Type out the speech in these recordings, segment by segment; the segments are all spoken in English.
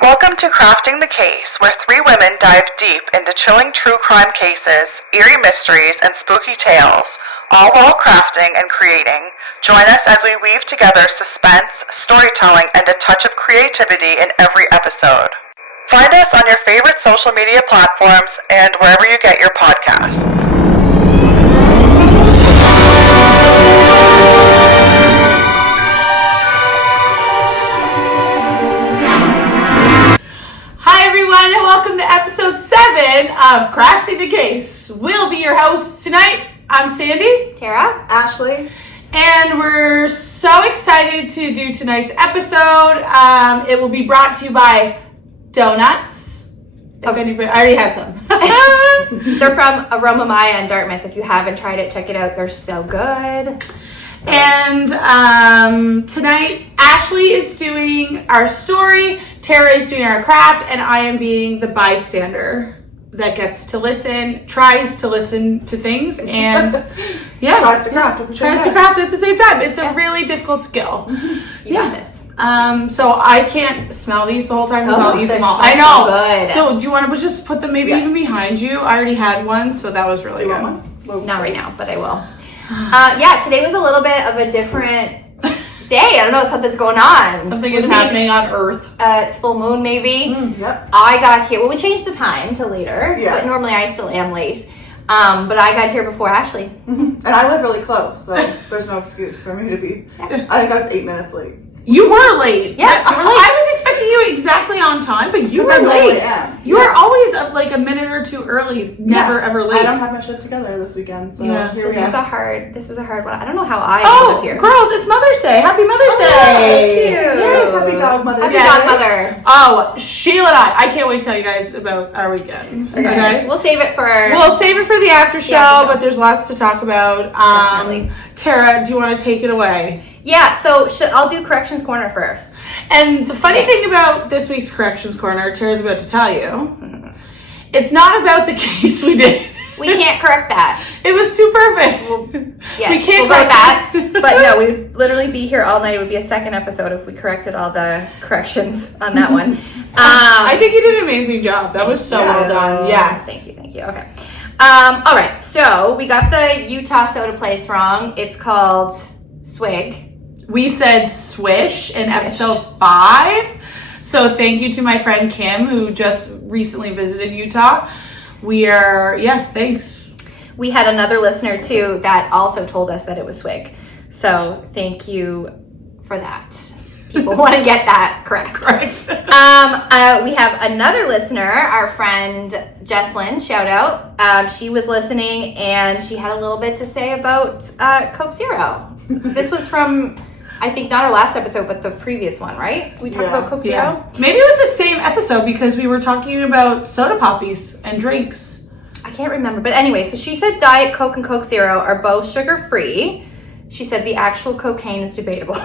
Welcome to Crafting the Case, where three women dive deep into chilling true crime cases, eerie mysteries, and spooky tales, all while crafting and creating. Join us as we weave together suspense, storytelling, and a touch of creativity in every episode. Find us on your favorite social media platforms and wherever you get your podcasts. And welcome to episode 7 of Crafting the Case. We'll be your hosts tonight. I'm Sandy, Tara, Ashley, and we're so excited to do tonight's episode. It will be brought to you by donuts. If anybody, I already had some. They're from Aroma Maya in Dartmouth. If you haven't tried it, check it out. They're so good. And tonight, Ashley is doing our story, Tara is doing our craft, and I am being the bystander that gets to listen, tries to listen to things, and tries to craft at the same time. It's a really difficult skill. You got this. So I can't smell these the whole time because I'll eat them all. I know. So do you want to just put them maybe even behind you? I already had one, so that was really good. Not right now, but I will. Today was a little bit of a different day. I don't know, something's going on. Something is happening on Earth. It's full moon, maybe. Yep. I got here. Well, we changed the time to later, but normally I still am late. But I got here before Ashley. And I live really close, so there's no excuse for me to be. I think I was 8 minutes late. You were late. Yeah, you were late. I was expecting you exactly on time, but you were late. You are always like a minute or two early, never ever late. I don't have my shit together this weekend, so here we go. This was a hard one. I don't know how I ended up here. Girls, it's Mother's Day. Happy Mother's Day. Cute. Yes. Happy Dog Mother. Happy Dog Mother. Oh, Sheila and I can't wait to tell you guys about our weekend. Okay. We'll save it for the after show, but there's lots to talk about. Tara, do you want to take it away? Yeah, so I'll do Corrections Corner first. And the funny thing about this week's Corrections Corner, Tara's about to tell you, it's not about the case we did. We can't correct that. It was too perfect. We can't correct that. But no, we would literally be here all night. It would be a second episode if we corrected all the corrections on that one. I think you did an amazing job. That was so well done. Yes. Thank you. Okay. All right, so we got the Utah soda place wrong. It's called Swig. We said swish in episode 5. So thank you to my friend Kim, who just recently visited Utah. Thanks. We had another listener too that also told us that it was Swig. So thank you for that. People want to get that correct. We have another listener, our friend Jesslyn, shout out. She was listening and she had a little bit to say about Coke Zero. This was from, I think, not our last episode, but the previous one, right? We talked about Coke Zero? Maybe it was the same episode because we were talking about soda poppies and drinks. I can't remember. But anyway, so she said Diet Coke and Coke Zero are both sugar-free. She said the actual cocaine is debatable. The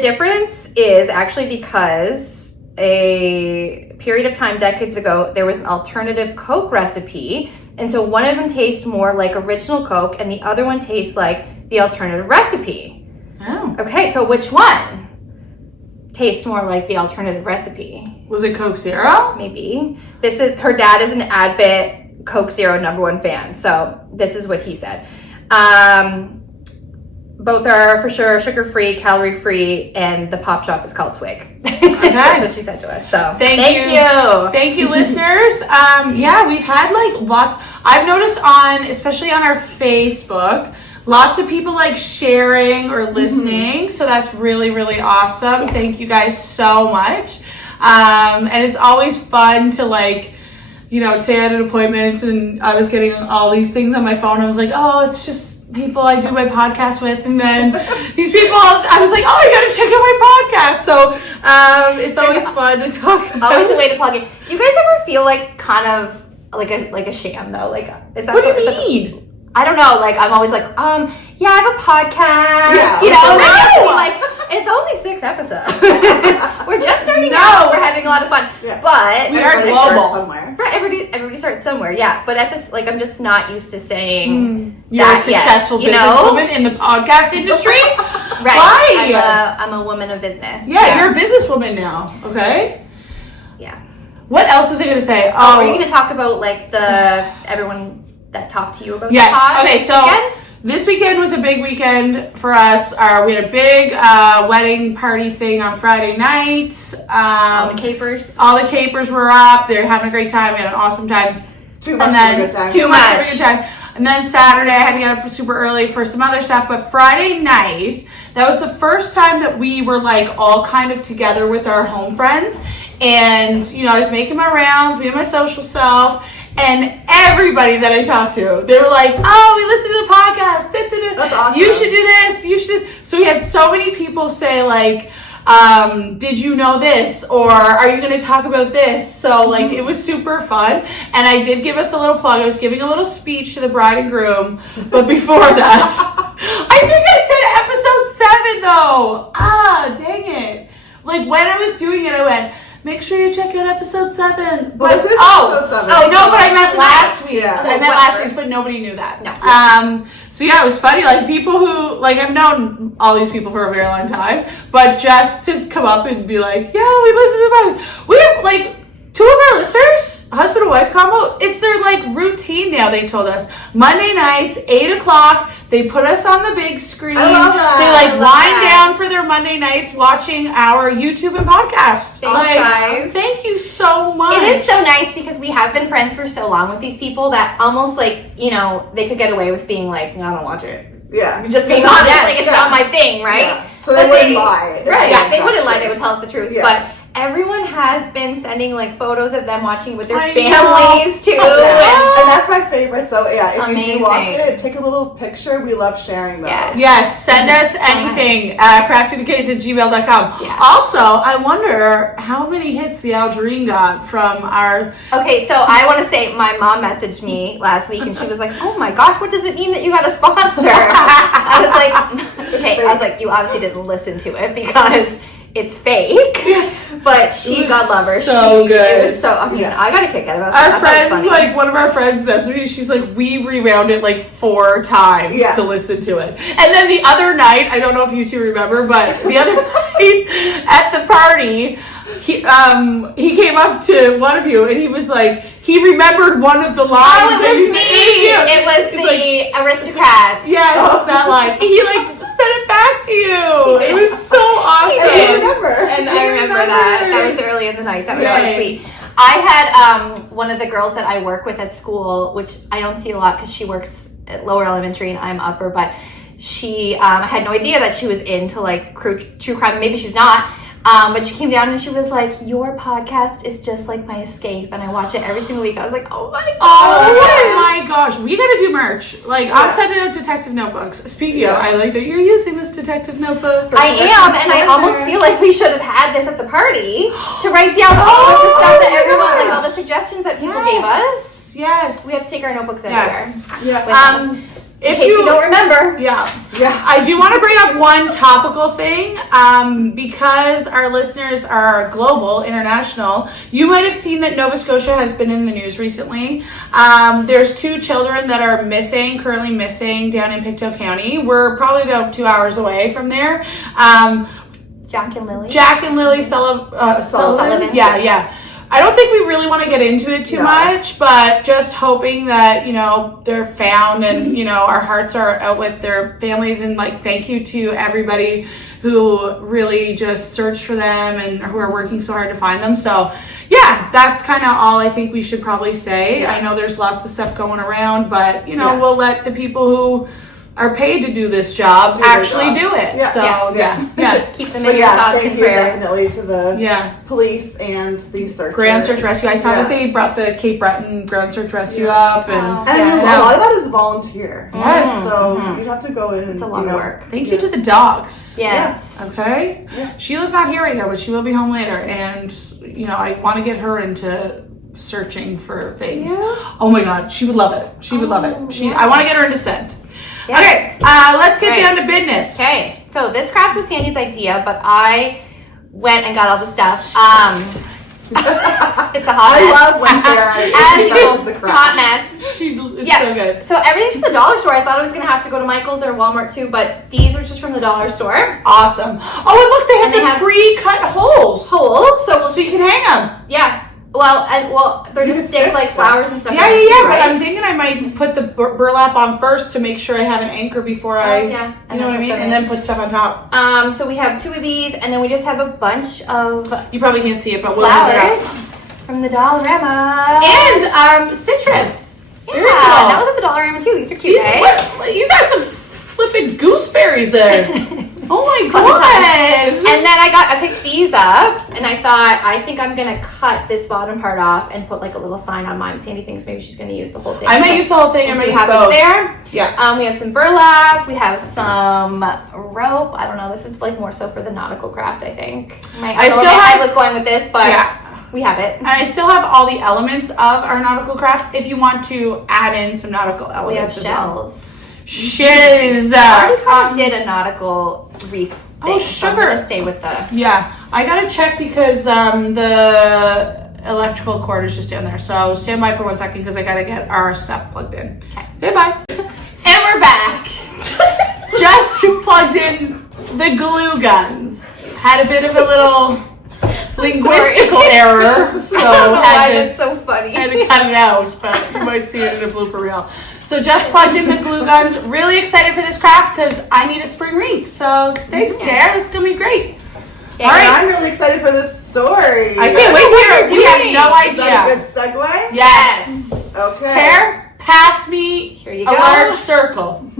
difference is actually because a period of time, decades ago, there was an alternative Coke recipe. And so one of them tastes more like original Coke and the other one tastes like the alternative recipe. Oh. Okay, so which one tastes more like the alternative recipe? Was it Coke Zero? Maybe. Her dad is an avid Coke Zero #1 fan. So this is what he said. Both are for sure sugar-free, calorie-free, and the pop shop is called Swig. Okay. That's what she said to us. So thank you. Thank you, listeners. We've had like lots. I've noticed especially on our Facebook, lots of people like sharing or listening. So that's really, really awesome. Yeah. Thank you guys so much. And it's always fun to say I had an appointment and I was getting all these things on my phone. I was like, oh, it's just people I do my podcast with, and then these people, I was like, oh, I gotta check out my podcast. So it's always fun to talk about. Always a way to plug in. Do you guys ever feel like kind of like a sham though? Like, is that what do you mean? I don't know. Like, I'm always like, yeah, I have a podcast. Yeah. You know, like, it's only 6 episodes. We're just starting out. We're having a lot of fun. Yeah. But we are global. Somewhere. Right, everybody starts somewhere. Yeah. But at this, like, I'm just not used to saying you're a successful businesswoman in the podcast industry. Right. Why? I'm a woman of business. Yeah, you're a businesswoman now. Okay. Yeah. What else was I going to say? Are you going to talk about like everyone that talked to you about yes. the pod Okay. this So weekend? this weekend was a big weekend for us. We had a big wedding party thing on Friday night. All the capers. All the capers were up. They're having a great time. We had an awesome time. Too much of a good time. Too much of a good time. And then Saturday, I had to get up super early for some other stuff. But Friday night, that was the first time that we were like all kind of together with our home friends. And, I was making my rounds, me and my social self. And everybody that I talked to, they were like, oh, we listened to the podcast. That's awesome. You should do this. You should do this. So we had so many people say like, did you know this? Or are you going to talk about this? So like, it was super fun. And I did give us a little plug. I was giving a little speech to the bride and groom. But before that, I think I said episode 7 though. Dang it. Like when I was doing it, I went, make sure you check out episode 7. Well, this is episode 7. Oh, no, but I meant last week's. Yeah. I meant last week's, but nobody knew that. No. So yeah, it was funny. Like people who, like I've known all these people for a very long time, but just to come up and be like, yeah, we listen to the podcast. We have like 2 of our listeners, husband and wife combo, it's their like routine now, they told us. Monday nights, 8 o'clock, they put us on the big screen. I love that. They like wind down for their Monday nights watching our YouTube and podcast. Thanks, guys. Thank you so much. It is so nice because we have been friends for so long with these people that almost like, they could get away with being like, no, I don't watch it. Yeah. Just being honest, like it's not my thing, right? Yeah. So they wouldn't lie. Right, yeah, they wouldn't lie, they would tell us the truth. Yeah. But everyone has been sending like photos of them watching with their I families too. And that's my favorite. So yeah, if you Amazing. do watch it, take a little picture. We love sharing those. Yeah. Yes, send us So anything. nice. Craftythecase@gmail.com. Yeah. Also, I wonder how many hits the Algerine got from our... Okay, so I want to say my mom messaged me last week and she was like, oh my gosh, what does it mean that you got a sponsor? I was like, you obviously didn't listen to it because it's fake. But she, God love her. So good. It was so, I got a kick out of it. Our friends, like, one of our friends messaged me, she's like, we rewound it like 4 times to listen to it. And then the other night, I don't know if you two remember, but the other night at the party, he came up to one of you and he was like, he remembered one of the lines. Oh, it was me. It was the aristocrats. Yes, that line. He like sent it back to you. It was so awesome. I remember. And I remember that. That was early in the night. That was Right. so sweet. I had one of the girls that I work with at school, which I don't see a lot because she works at lower elementary and I'm upper, but she had no idea that she was into like true crime. Maybe she's not. But she came down and she was like, your podcast is just like my escape. And I watch it every single week. I was like, oh my God. Oh my gosh. We gotta do merch. Like, I'm sending out detective notebooks. Speaking of, I like that you're using this detective notebook. I am, and I almost feel like we should have had this at the party to write down all of the stuff that everyone, like all the suggestions that people gave us. Yes. We have to take our notebooks everywhere. Yes. Yeah. With us. In case you don't remember. Yeah. I do want to bring up one topical thing because our listeners are global, international. You might have seen that Nova Scotia has been in the news recently. There's 2 children that are currently missing down in Pictou County. We're probably about 2 hours away from there. Jack and Lily. Jack and Lily Sullivan. Sullivan. Yeah. I don't think we really want to get into it too much, but just hoping that, they're found and, our hearts are out with their families, and like, thank you to everybody who really just searched for them and who are working so hard to find them. So yeah, that's kind of all I think we should probably say. I know there's lots of stuff going around, but we'll let the people who are paid to do this job actually do it. Yeah. So yeah. Keep them in your thoughts and thank you prayers. definitely to the police and the search. Ground Search Rescue. I saw that they brought the Cape Breton Ground Search Rescue up, and a lot of that is volunteer. Yes. So you'd have to go in. It's a lot of work. Thank you to the dogs. Yes. Okay. Yeah. Sheila's not here right now, but she will be home later, and I want to get her into searching for things. Yeah. Oh my God, she would love it. She would love it. I want to get her into scent. Yes. Okay, let's get down to business. Okay, so this craft was Sandy's idea, but I went and got all the stuff. It's a hot I mess. love when Tara As is you the craft. hot mess. She is Yeah. so good. So everything's from the dollar store. I thought I was gonna have to go to Michael's or Walmart too, but these are just from the dollar store. Awesome. Oh, and look, they have And they the have pre-cut holes. Holes, so we'll So you can hang them. yeah. Well, they're You just can stick stick like stuff. flowers and stuff. Yeah, in yeah, it too, yeah. But right? I'm thinking I might put the burlap on first to make sure I have an anchor before I, yeah. you know what I mean? And then put stuff on top. So we have 2 of these, and then we just have a bunch of You probably can't see it, but we'll leave it flowers up. from the Dollarama. And citrus. yeah, Very cool. that was at the Dollarama too. These are cute, These- eh? what- you got some flipping gooseberries there. Oh my Fun god. times. And then I picked these up, and I think I'm gonna cut this bottom part off and put like a little sign on mine. Sandy thinks maybe she's gonna use the whole thing. I might use the whole thing. I We'll might see use what happens both. there. Yeah. We have some burlap. We have some rope. I don't know. This is like more so for the nautical craft, I think. I still still have- was going with this, but Yeah. we have it. And I still have all the elements of our nautical craft if you want to add in some nautical elements. We have as well. shells. Shiz. I already kind of did a nautical reef thing. Oh, so I'm sugar. gonna stay with the. Yeah, I gotta check because the electrical cord is just down there. So stand by for 1 second because I gotta get our stuff plugged in. Okay. Stand by. And we're back. Just plugged in the glue guns. Had a bit of a little linguistical error, so I don't know why had that's so funny. to cut it out, but you might see it in a blooper reel. So just plugged in the glue guns. Really excited for this craft because I need a spring wreath. So thanks, Dare. This is gonna be great. Yeah, All right. I'm really excited for this story. I can't wait to hear it. We have no Is that a idea. good segue? Yes. Okay. Tare, pass me Here you a go. large circle.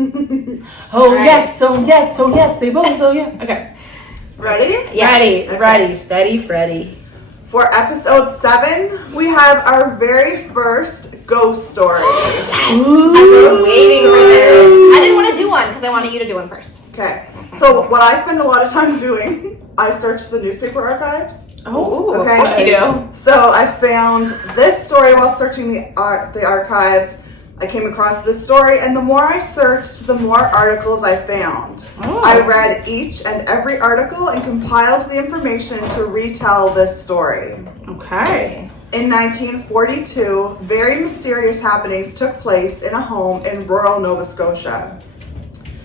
Oh right. yes, oh yes, oh yes, they both, oh yeah. Okay. Ready? Yes. ready, steady, Freddy. For episode 7, we have our very first ghost story. I've been waiting for this. I didn't want to do one because I wanted you to do one first. Okay. So what I spend a lot of time doing, I search the newspaper archives. Oh, Okay. of course you do. So I found this story while searching the archives. I came across this story, and the more I searched, the more articles I found. Oh. I read each and every article and compiled the information to retell this story. Okay. In 1942, very mysterious happenings took place in a home in rural Nova Scotia.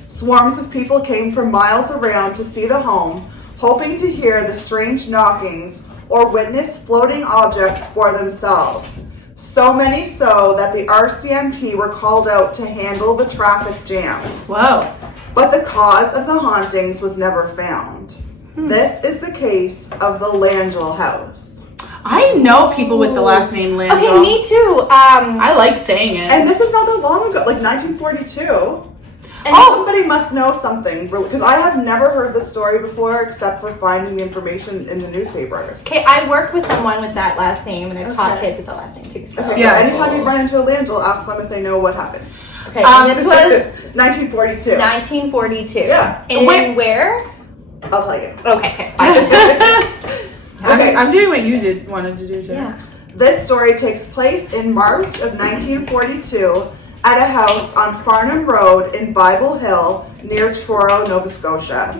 Swarms of people came from miles around to see the home, hoping to hear the strange knockings or witness floating objects for themselves. So many so that the RCMP were called out to handle the traffic jams. Whoa. But the cause of the hauntings was never found. This is the case of the Langille House. I know people with the last name Langille. Okay, me too. I like saying it. And this is not that long ago, like 1942. And Oh! somebody must know something, because I have never heard this story before except for finding the information in the newspapers. Okay, I worked with someone with that last name, and I've taught Okay. kids with the last name too. So Okay, Yeah. so anytime you run into a Langille, ask them if they know what happened. okay, and this was 1942. 1942. Yeah. And Wait. where? I'll tell you. Okay. Okay. I'm doing what you wanted to do, too. Yeah. This story takes place in March of 1942 at a house on Farnham Road in Bible Hill near Truro, Nova Scotia.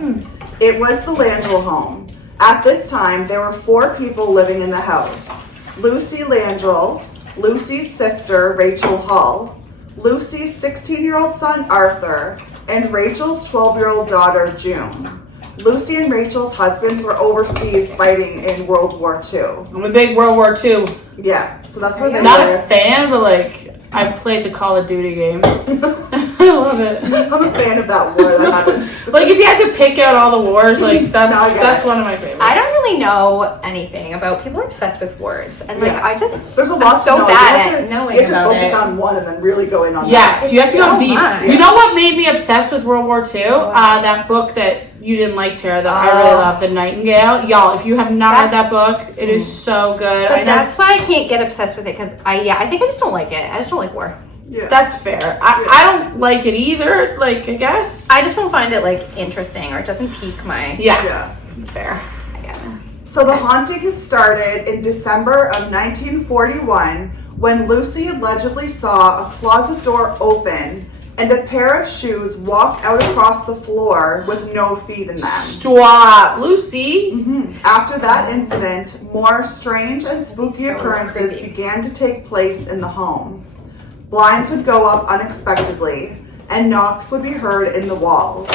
It was the Langille home. At this time, there were 4 people living in the house. Lucy Langille, Lucy's sister, Rachel Hull, Lucy's 16-year-old son, Arthur, and Rachel's 12-year-old daughter, June. Lucy and Rachel's husbands were overseas fighting in World War II. I'm a big World War II. Yeah, so that's where they Not were. a fan, but like, I played the Call of Duty game. I love it. I'm a fan of that war that happened. Like, if you had to pick out all the wars, like, No, I get that's it. one of my favorites. I don't really know anything about people are obsessed with wars, and like Yeah. I just There's a lot I'm to so know. bad you have at knowing you have to about focus it. on one and then really go in on Yes, that. you have to go so deep. much. You know what made me obsessed with World War II? That book that you didn't like, Tara, that I really love, The Nightingale. Y'all, if you have not read that book, it is so good. But I know that's why I can't get obsessed with it because I think I just don't like it. I just don't like war. Yeah. that's fair. I don't like it either, like, I guess. I just don't find it like interesting or it doesn't pique my Yeah. Fair. I guess. So the haunting started in December of 1941 when Lucy allegedly saw a closet door open and a pair of shoes walked out across the floor with no feet in them. Stop, Lucy. After that incident, more strange and spooky so occurrences creepy. began to take place in the home. Blinds would go up unexpectedly, and knocks would be heard in the walls.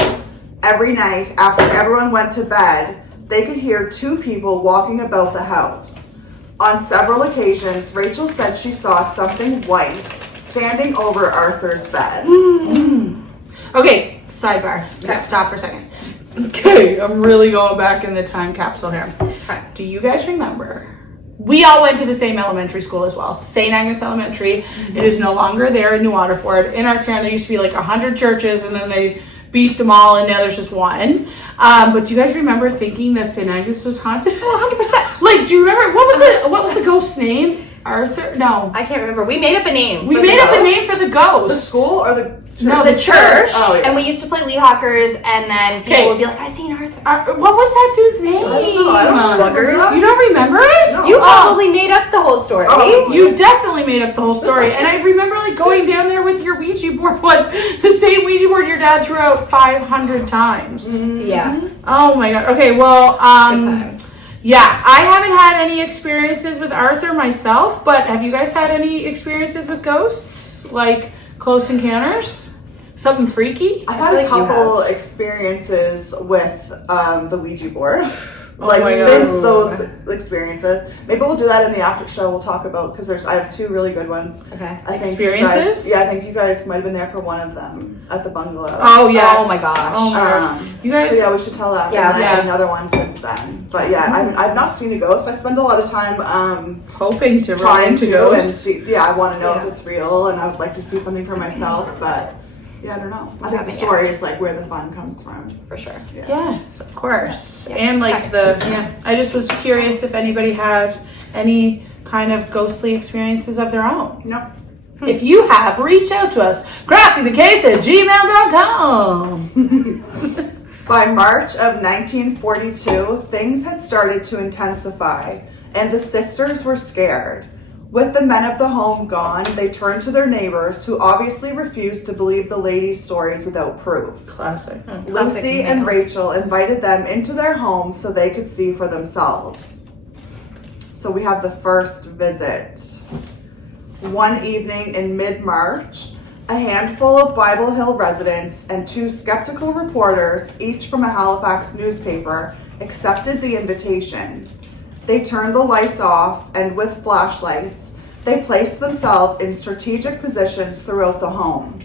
Every night, after everyone went to bed, they could hear two people walking about the house. On several occasions, Rachel said she saw something white standing over Arthur's bed. Okay, sidebar. Stop for a second. Okay, I'm really going back in the time capsule here. Okay. Do you guys remember? We all went to the same elementary school as well, St. Agnes Elementary. It is no longer there in New Waterford. In our town, there used to be like 100 churches, and then they beefed them all, and now there's just one. But do you guys remember thinking that St. Agnes was haunted? 100%. Like, do you remember what was the ghost's name? Arthur? No. I can't remember. We made up a name. We for made the up a ghost. name for the ghost. The school or the church? No, The church. Oh, yeah. And we used to play Leahawkers, and then people Okay. would be like, I seen Arthur. What was that dude's name? I don't know. Buggers. You don't remember it? No. You probably made up the whole story. Oh. You definitely made up the whole story. And I remember like going down there with your Ouija board once. The same Ouija board your dad threw out 500 times. Yeah. Oh my god. Okay, well, Good times. yeah, I haven't had any experiences with Arthur myself, but have you guys had any experiences with ghosts? Like close encounters? Something freaky? I've had feel a like you couple experiences with the Ouija board. Oh Like my since God. those experiences, maybe we'll do that in the after show. We'll talk about because I have two really good ones. Okay. I think Experiences? You guys, I think you guys might have been there for one of them at the bungalow. Oh yes. Oh my gosh. Oh my god. You So guys yeah, we should tell that. Yeah. And then I had Yeah. another one since then. But yeah, I've not seen a ghost. I spend a lot of time hoping to run trying into to ghosts. and see. Yeah, I want to know Yeah. if it's real, and I would like to see something for myself. But yeah, I don't know. I think the Yeah. story is like where the fun comes from. For sure. Yeah. Yes, of course. Yeah. And like I just was curious if anybody had any kind of ghostly experiences of their own. Nope. If you have, reach out to us. craftythecase@gmail.com. By March of 1942, things had started to intensify, and the sisters were scared. With the men of the home gone, they turned to their neighbors, who obviously refused to believe the ladies' stories without proof. Classic. Lucy and Rachel invited them into their home so they could see for themselves. So we have the first visit. One evening in mid-March, a handful of Bible Hill residents and two skeptical reporters, each from a Halifax newspaper, accepted the invitation. They turned the lights off, and with flashlights, they placed themselves in strategic positions throughout the home.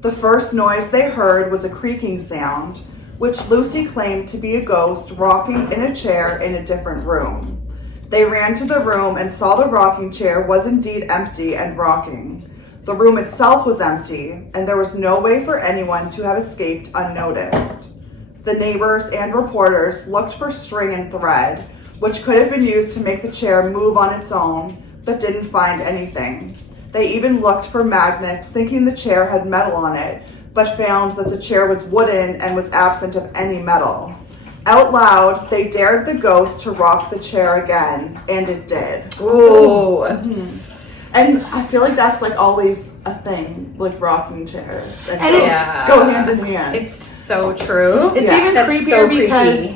The first noise they heard was a creaking sound, which Lucy claimed to be a ghost rocking in a chair in a different room. They ran to the room and saw the rocking chair was indeed empty and rocking. The room itself was empty, and there was no way for anyone to have escaped unnoticed. The neighbors and reporters looked for string and thread, which could have been used to make the chair move on its own, but didn't find anything. They even looked for magnets, thinking the chair had metal on it, but found that the chair was wooden and was absent of any metal. Out loud, they dared the ghost to rock the chair again, and it did. Ooh. And I feel like that's like always a thing, like rocking chairs. And it's- ghosts go hand in hand. It's so true. It's Yeah. even That's creepier so creepy. because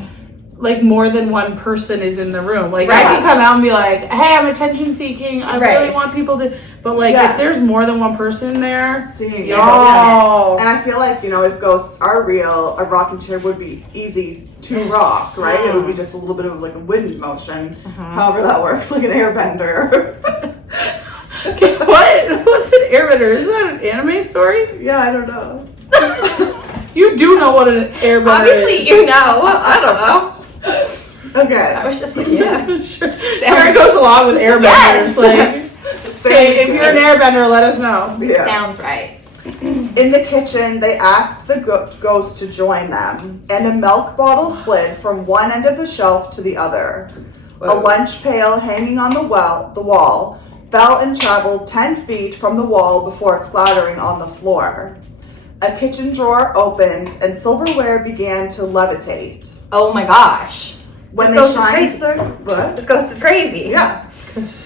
like more than one person is in the room. Like I Right. can come out and be like, "Hey, I'm attention seeking. I really Right. want people to." But like Yeah. if there's more than one person in there, Seeing yo, it. Yeah. And I feel like, if ghosts are real, a rocking chair would be easy to Yes. rock, right? It would be just a little bit of like a wind motion. However that works, like an airbender. What's an airbender? Isn't that an anime story? Yeah, I don't know. You do know what an airbender Obviously, is. you know. I don't know. I Okay. was just like, yeah. Sure. Here it goes along with airbenders. Yes. Like, hey, if you're an airbender, let us know. Yeah. Sounds right. In the kitchen, they asked the ghost to join them, and a milk bottle slid from one end of the shelf to the other. A lunch pail hanging on the wall fell and traveled 10 feet from the wall before clattering on the floor. A kitchen drawer opened, and silverware began to levitate. Oh my gosh. When This they ghost is shined crazy. the what? This ghost is crazy. Yeah.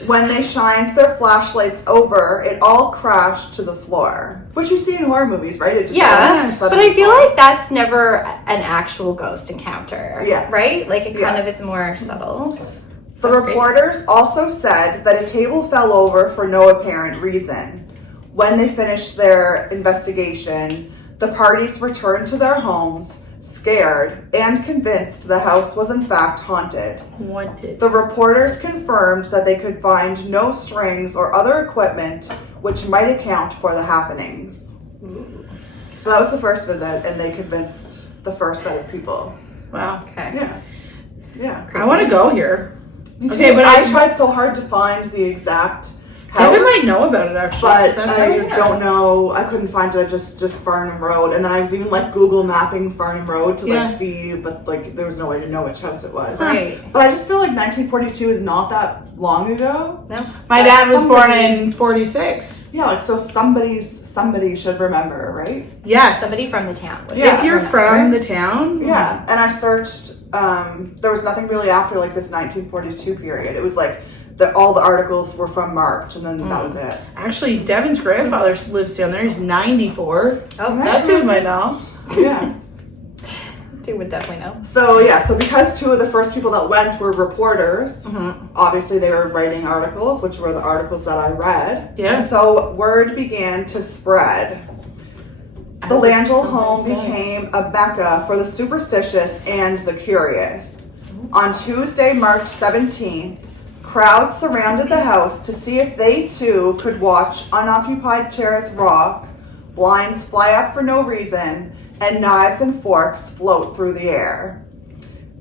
When they shined their flashlights over, it all crashed to the floor. Which you see in horror movies, right? It just But I feel like that's never an actual ghost encounter. Yeah. Right? Like it kind of is more subtle. The reporters also said that a table fell over for no apparent reason. When they finished their investigation, the parties returned to their homes, scared and convinced the house was in fact haunted. The reporters confirmed that they could find no strings or other equipment which might account for the happenings. So that was the first visit, and they convinced the first set of people. Wow. Okay. Yeah. I want to go here. Okay, but I tried so hard to find the exact house. David might know about it actually. But I don't know. I couldn't find it. Just Farnham Road, and then I was even like Google mapping Farnham Road to like see, but like there was no way to know which house it was. Right. But I just feel like 1942 is not that long ago. No. My dad was born in 46. Yeah, like so somebody should remember, right? Yes. Somebody from the town. If you're from the town. Yeah, and I searched. There was nothing really after like this 1942 period. It was like all the articles were from March, and then that was it. Actually, Devin's grandfather lives down there. He's 94. Oh, that dude might know. Yeah. Dude would definitely know. So because two of the first people that went were reporters, obviously they were writing articles, which were the articles that I read. Yeah. And so word began to spread. The Langille home became a mecca for the superstitious and the curious. On Tuesday, March 17th, crowds surrounded the house to see if they too could watch unoccupied chairs rock, blinds fly up for no reason, and knives and forks float through the air.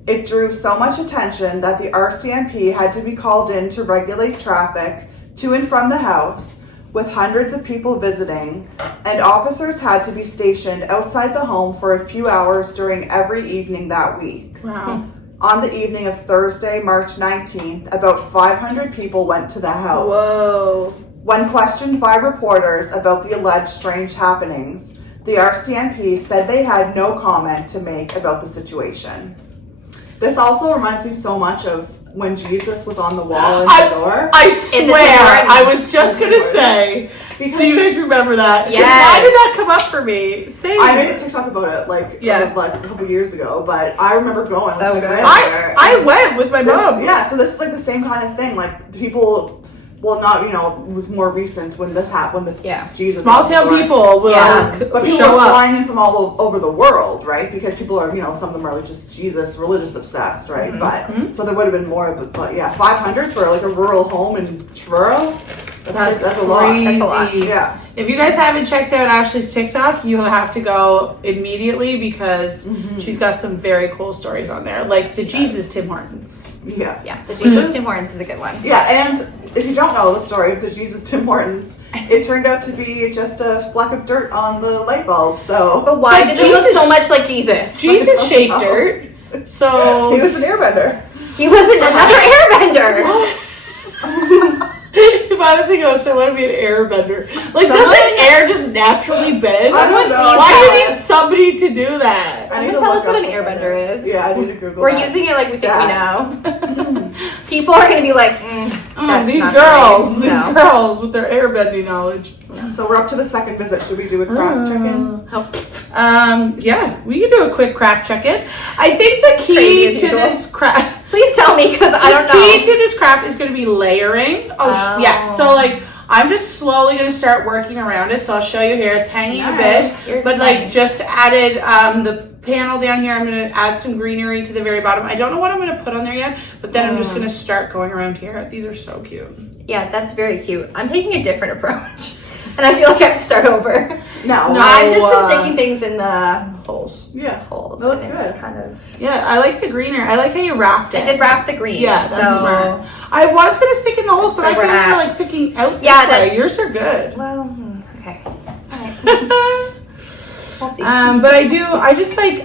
It drew so much attention that the RCMP had to be called in to regulate traffic to and from the house, with hundreds of people visiting, and officers had to be stationed outside the home for a few hours during every evening that week. Wow. On the evening of Thursday, March 19th, about 500 people went to the house. Whoa. When questioned by reporters about the alleged strange happenings, the RCMP said they had no comment to make about the situation. This also reminds me so much of when Jesus was on the wall in the door. I swear, I was just going to say, do you guys remember that? Yes. Why did that come up for me? I made a TikTok about it like a couple years ago, but I remember going so with my good. grandmother. I went with my mom. Yeah, so this is like the same kind of thing. Like people, well, not it was more recent when this happened. When Jesus small town people will but people show are up. flying in from all over the world, right? Because people are some of them are like just Jesus religious obsessed, right? But so there would have been more, but 500 for like a rural home in Truro. That's a lot. That's a lot. Yeah. If you guys haven't checked out Ashley's TikTok, you have to go immediately because she's got some very cool stories on there, like the Jesus Tim Hortons. Yeah, the Jesus Tim Hortons is a good one. Yeah, and if you don't know the story of the Jesus Tim Hortons, it turned out to be just a fleck of dirt on the light bulb. So, but why did it look so much like Jesus? Jesus shaped dirt. So he was an airbender. He was another airbender. If I was a ghost, I want to be an airbender. Like, doesn't air just naturally bend? I don't know. Why do you need somebody to do that? Someone tell us what an airbender is. Yeah, I need to Google We're that. using it like we think we know. People are going to be like, these girls with their airbending knowledge. So we're up to the second visit. Should we do a craft check-in? Yeah, we can do a quick craft check-in. I think the key to this craft... Please tell me, because I don't know. The key to this craft is going to be layering. Yeah. So, like, I'm just slowly going to start working around it. So I'll show you here. It's hanging a bit. But, like, just added the panel down here. I'm going to add some greenery to the very bottom. I don't know what I'm going to put on there yet. But then I'm just going to start going around here. These are so cute. Yeah, that's very cute. I'm taking a different approach. And I feel like I have to start over. No. I've just been sticking things in the holes. Yeah. Holes. That looks and good. It's kind of... Yeah, I like the greener. I like how you wrapped it. I did wrap the green. Yeah, that's smart. I was going to stick in the holes, but I feel like you're like sticking out this way. Yours are good. Well, okay. All right. We'll see. But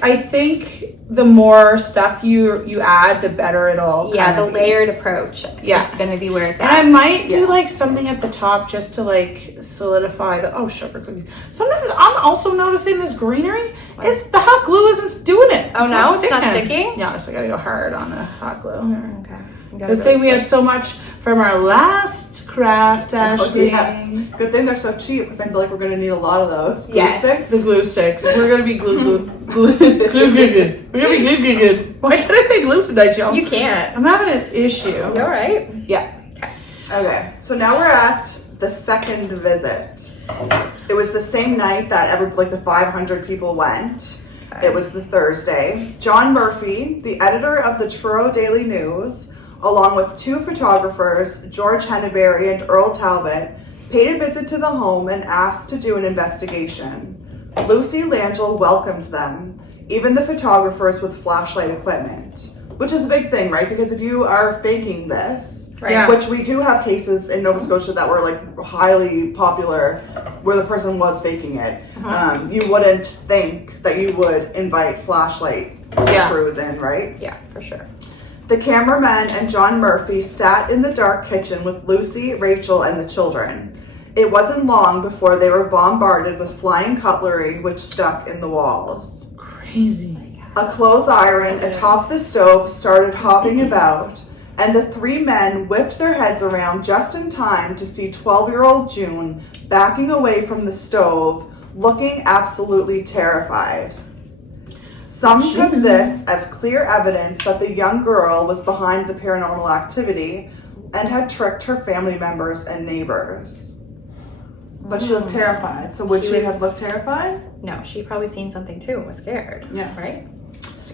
I think the more stuff you add, the better it'll. Yeah, kinda the be. layered approach Yeah. is going to be where it's And I at. might do like something at the top just to like solidify the sugar cookies. Sometimes I'm also noticing this greenery is the hot glue isn't doing it. Oh, no? It's not sticking? Yeah, so I gotta go hard on the hot glue. Okay. You gotta Good thing we have so much from our last craft, Ashley. yeah. Good thing they're so cheap because I feel like we're going to need a lot of those. Glue Yes. sticks. The glue sticks. We're gonna be glue. We're gonna be glue. Why can't I say glue tonight, y'all? You can't. I'm having an issue. You all right? Yeah. Okay, so now we're at the second visit. It was the same night that the 500 people went. It was the Thursday. John Murphy, the editor of the Truro Daily News, along with 2 photographers, George Henneberry and Earl Talbot, paid a visit to the home and asked to do an investigation. Lucy Langille welcomed them, even the photographers with flashlight equipment, which is a big thing, right? Because if you are faking this, Right. Yeah. which we do have cases in Nova Scotia that were like highly popular where the person was faking it, you wouldn't think that you would invite flashlight Yeah. crews in, right? Yeah, for sure. The cameraman and John Murphy sat in the dark kitchen with Lucy, Rachel, and the children. It wasn't long before they were bombarded with flying cutlery which stuck in the walls. Crazy. A clothes iron atop the stove started hopping about, and the 3 men whipped their heads around just in time to see 12-year-old June backing away from the stove, looking absolutely terrified. Some took this as clear evidence that the young girl was behind the paranormal activity and had tricked her family members and neighbors. But she looked terrified. So would she have looked terrified? No, she probably seen something too and was scared. Yeah. Right?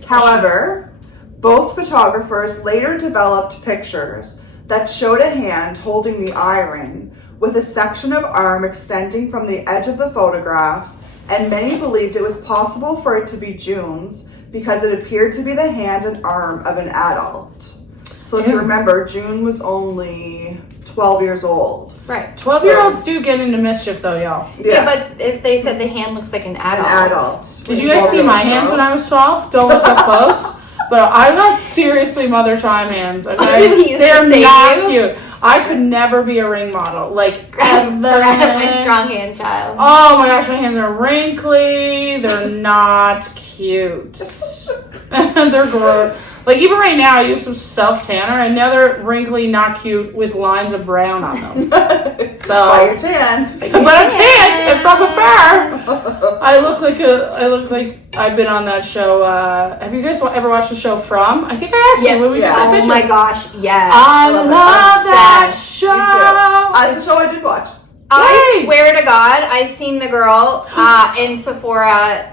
However, both photographers later developed pictures that showed a hand holding the iron with a section of arm extending from the edge of the photograph, and many believed it was possible for it to be June's because it appeared to be the hand and arm of an adult. So if you remember, June was only 12 years old. Right. 12-year-olds do get into mischief though, y'all. Yeah, but if they said the hand looks like an adult. An adult. Did you guys see my hands when I was 12? Don't look up close. But I got seriously mother time hands. Okay? That's what he used to They're say not to you? cute. I could never be a ring model. Like, Grab my ever. strong hand child. Oh my gosh, my hands are wrinkly. They're not cute. They're gross. Like, even right now, I use some self tanner, and now they're wrinkly, not cute, with lines of brown on them. So, By your tanned. but I'm tanned and from afar. I look like I've been on that show. Have you guys ever watched the show From? I think I asked you when we took that Oh picture. my gosh, yes. I love love that Obsessed. show. That's the show I did watch. I Yay! swear to God, I seen the girl in Sephora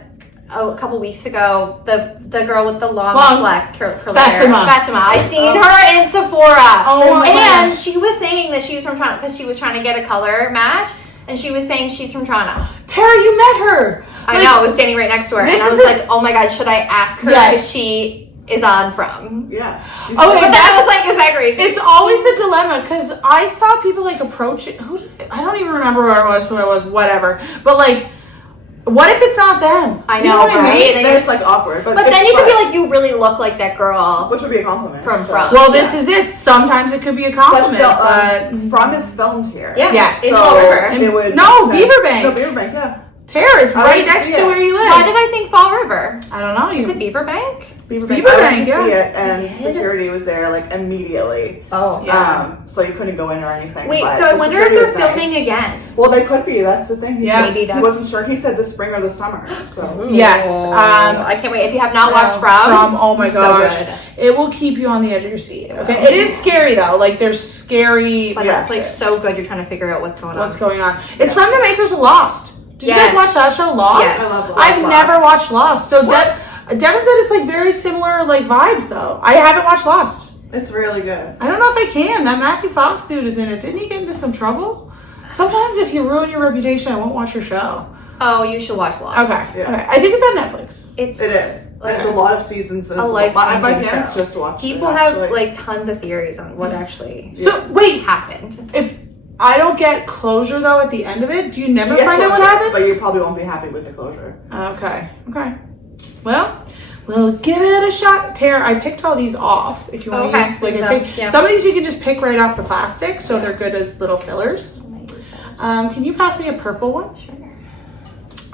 a couple weeks ago. The girl with the long black curly hair. Fatima. I seen her in Sephora. Oh my And gosh. she was saying that she was from Toronto because she was trying to get a color match. And she was saying she's from Toronto. Tara, you met her. I know, I was standing right next to her. And this I was is like, oh my God, should I ask her Yes. if she is on From? Yeah. Okay, But then I was like, is that crazy? It's always a dilemma because I saw people like approach it. I don't even remember where I was, who I was, whatever. But like, what if it's not them? I You know, what I mean? right? And There's it's- like awkward. But then you could be like, you really look like that girl which would be a compliment. from So- From. Well, this is it. Sometimes it could be a compliment, but From is filmed here. Yeah, Yes. in So Fall River. it would No, make sense. Beaverbank. No, Beaverbank, yeah. Tara, it's I right went to next see to it. where you Why live. did I think Fall River? I don't know. Is You it Beaverbank? Beaverbank, I went to yeah. see it, and did? security was there like immediately. Oh. Yeah. So you couldn't go in or anything. Wait, but so I the wonder if security they're was nice. filming again. Well, they could be. That's the thing. He Yeah. said Maybe he that's- wasn't sure. He said the spring or the summer. So Yes. I can't wait. If you have not watched From, Oh my so gosh. good. It will keep you on the edge of your seat. Okay. It is scary though. Like there's scary But Yeah. it's like so good. You're trying to figure out what's going on. what's going on. It's from the makers of Lost. Did you Yes. guys watch that show, Lost? Yes. I love Lost. I've never watched Lost. So What? Devin said it's like very similar like vibes though. I haven't watched Lost. it's really good. I don't know if I can. That Matthew Fox dude is in it. Didn't he get into some trouble? Sometimes if you ruin your reputation, I won't watch your show. Oh, you should watch Lost. Okay. Yeah. Okay. I think it's on Netflix. It's It is. like It's a lot of seasons. And a it's life-changing my parents show. just watched People it, have actually. like tons of theories on what actually So wait, happened. if I don't get closure though at the end of it, do you never You get find out what closure, happens? But you probably won't be happy with the closure. Okay. Okay. Well, We'll give it a shot. Tara, I picked all these off if you want to use like a pick. Yeah. Some of these you can just pick right off the plastic, so they're good as little fillers. Can you pass me a purple one? Sure.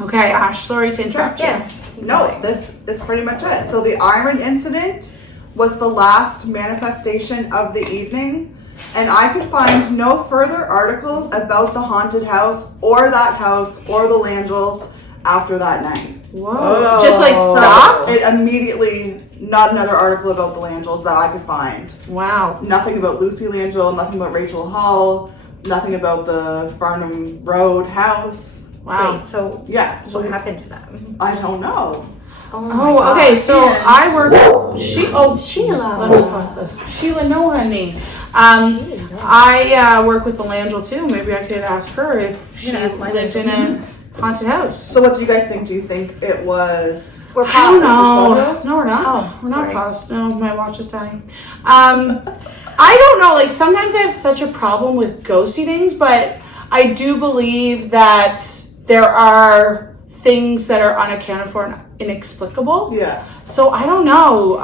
Okay, Ash, sorry to interrupt you. Yes. No, this is pretty much it. So the iron incident was the last manifestation of the evening, and I could find no further articles about the haunted house or that house or the Langilles after that night. Whoa. Just like stopped? It immediately, not another article about the Langilles that I could find. Wow. Nothing about Lucy Langille, nothing about Rachel Hall, nothing about the Farnham Road house. Wow. Wait, so Yeah. So what happened to them? I don't know. Oh, okay. So I work with Sheila. Let me pause this. Sheila, no, honey. I work with the Langille too. Maybe I could ask her if she lived in a haunted house. So what do you guys think? Do you think it was... We're I don't paused. know. No, we're not. Oh, we're sorry. not paused. No, my watch is dying. I don't know. Like sometimes I have such a problem with ghosty things, but I do believe that there are things that are unaccounted for and inexplicable. Yeah. So I don't know.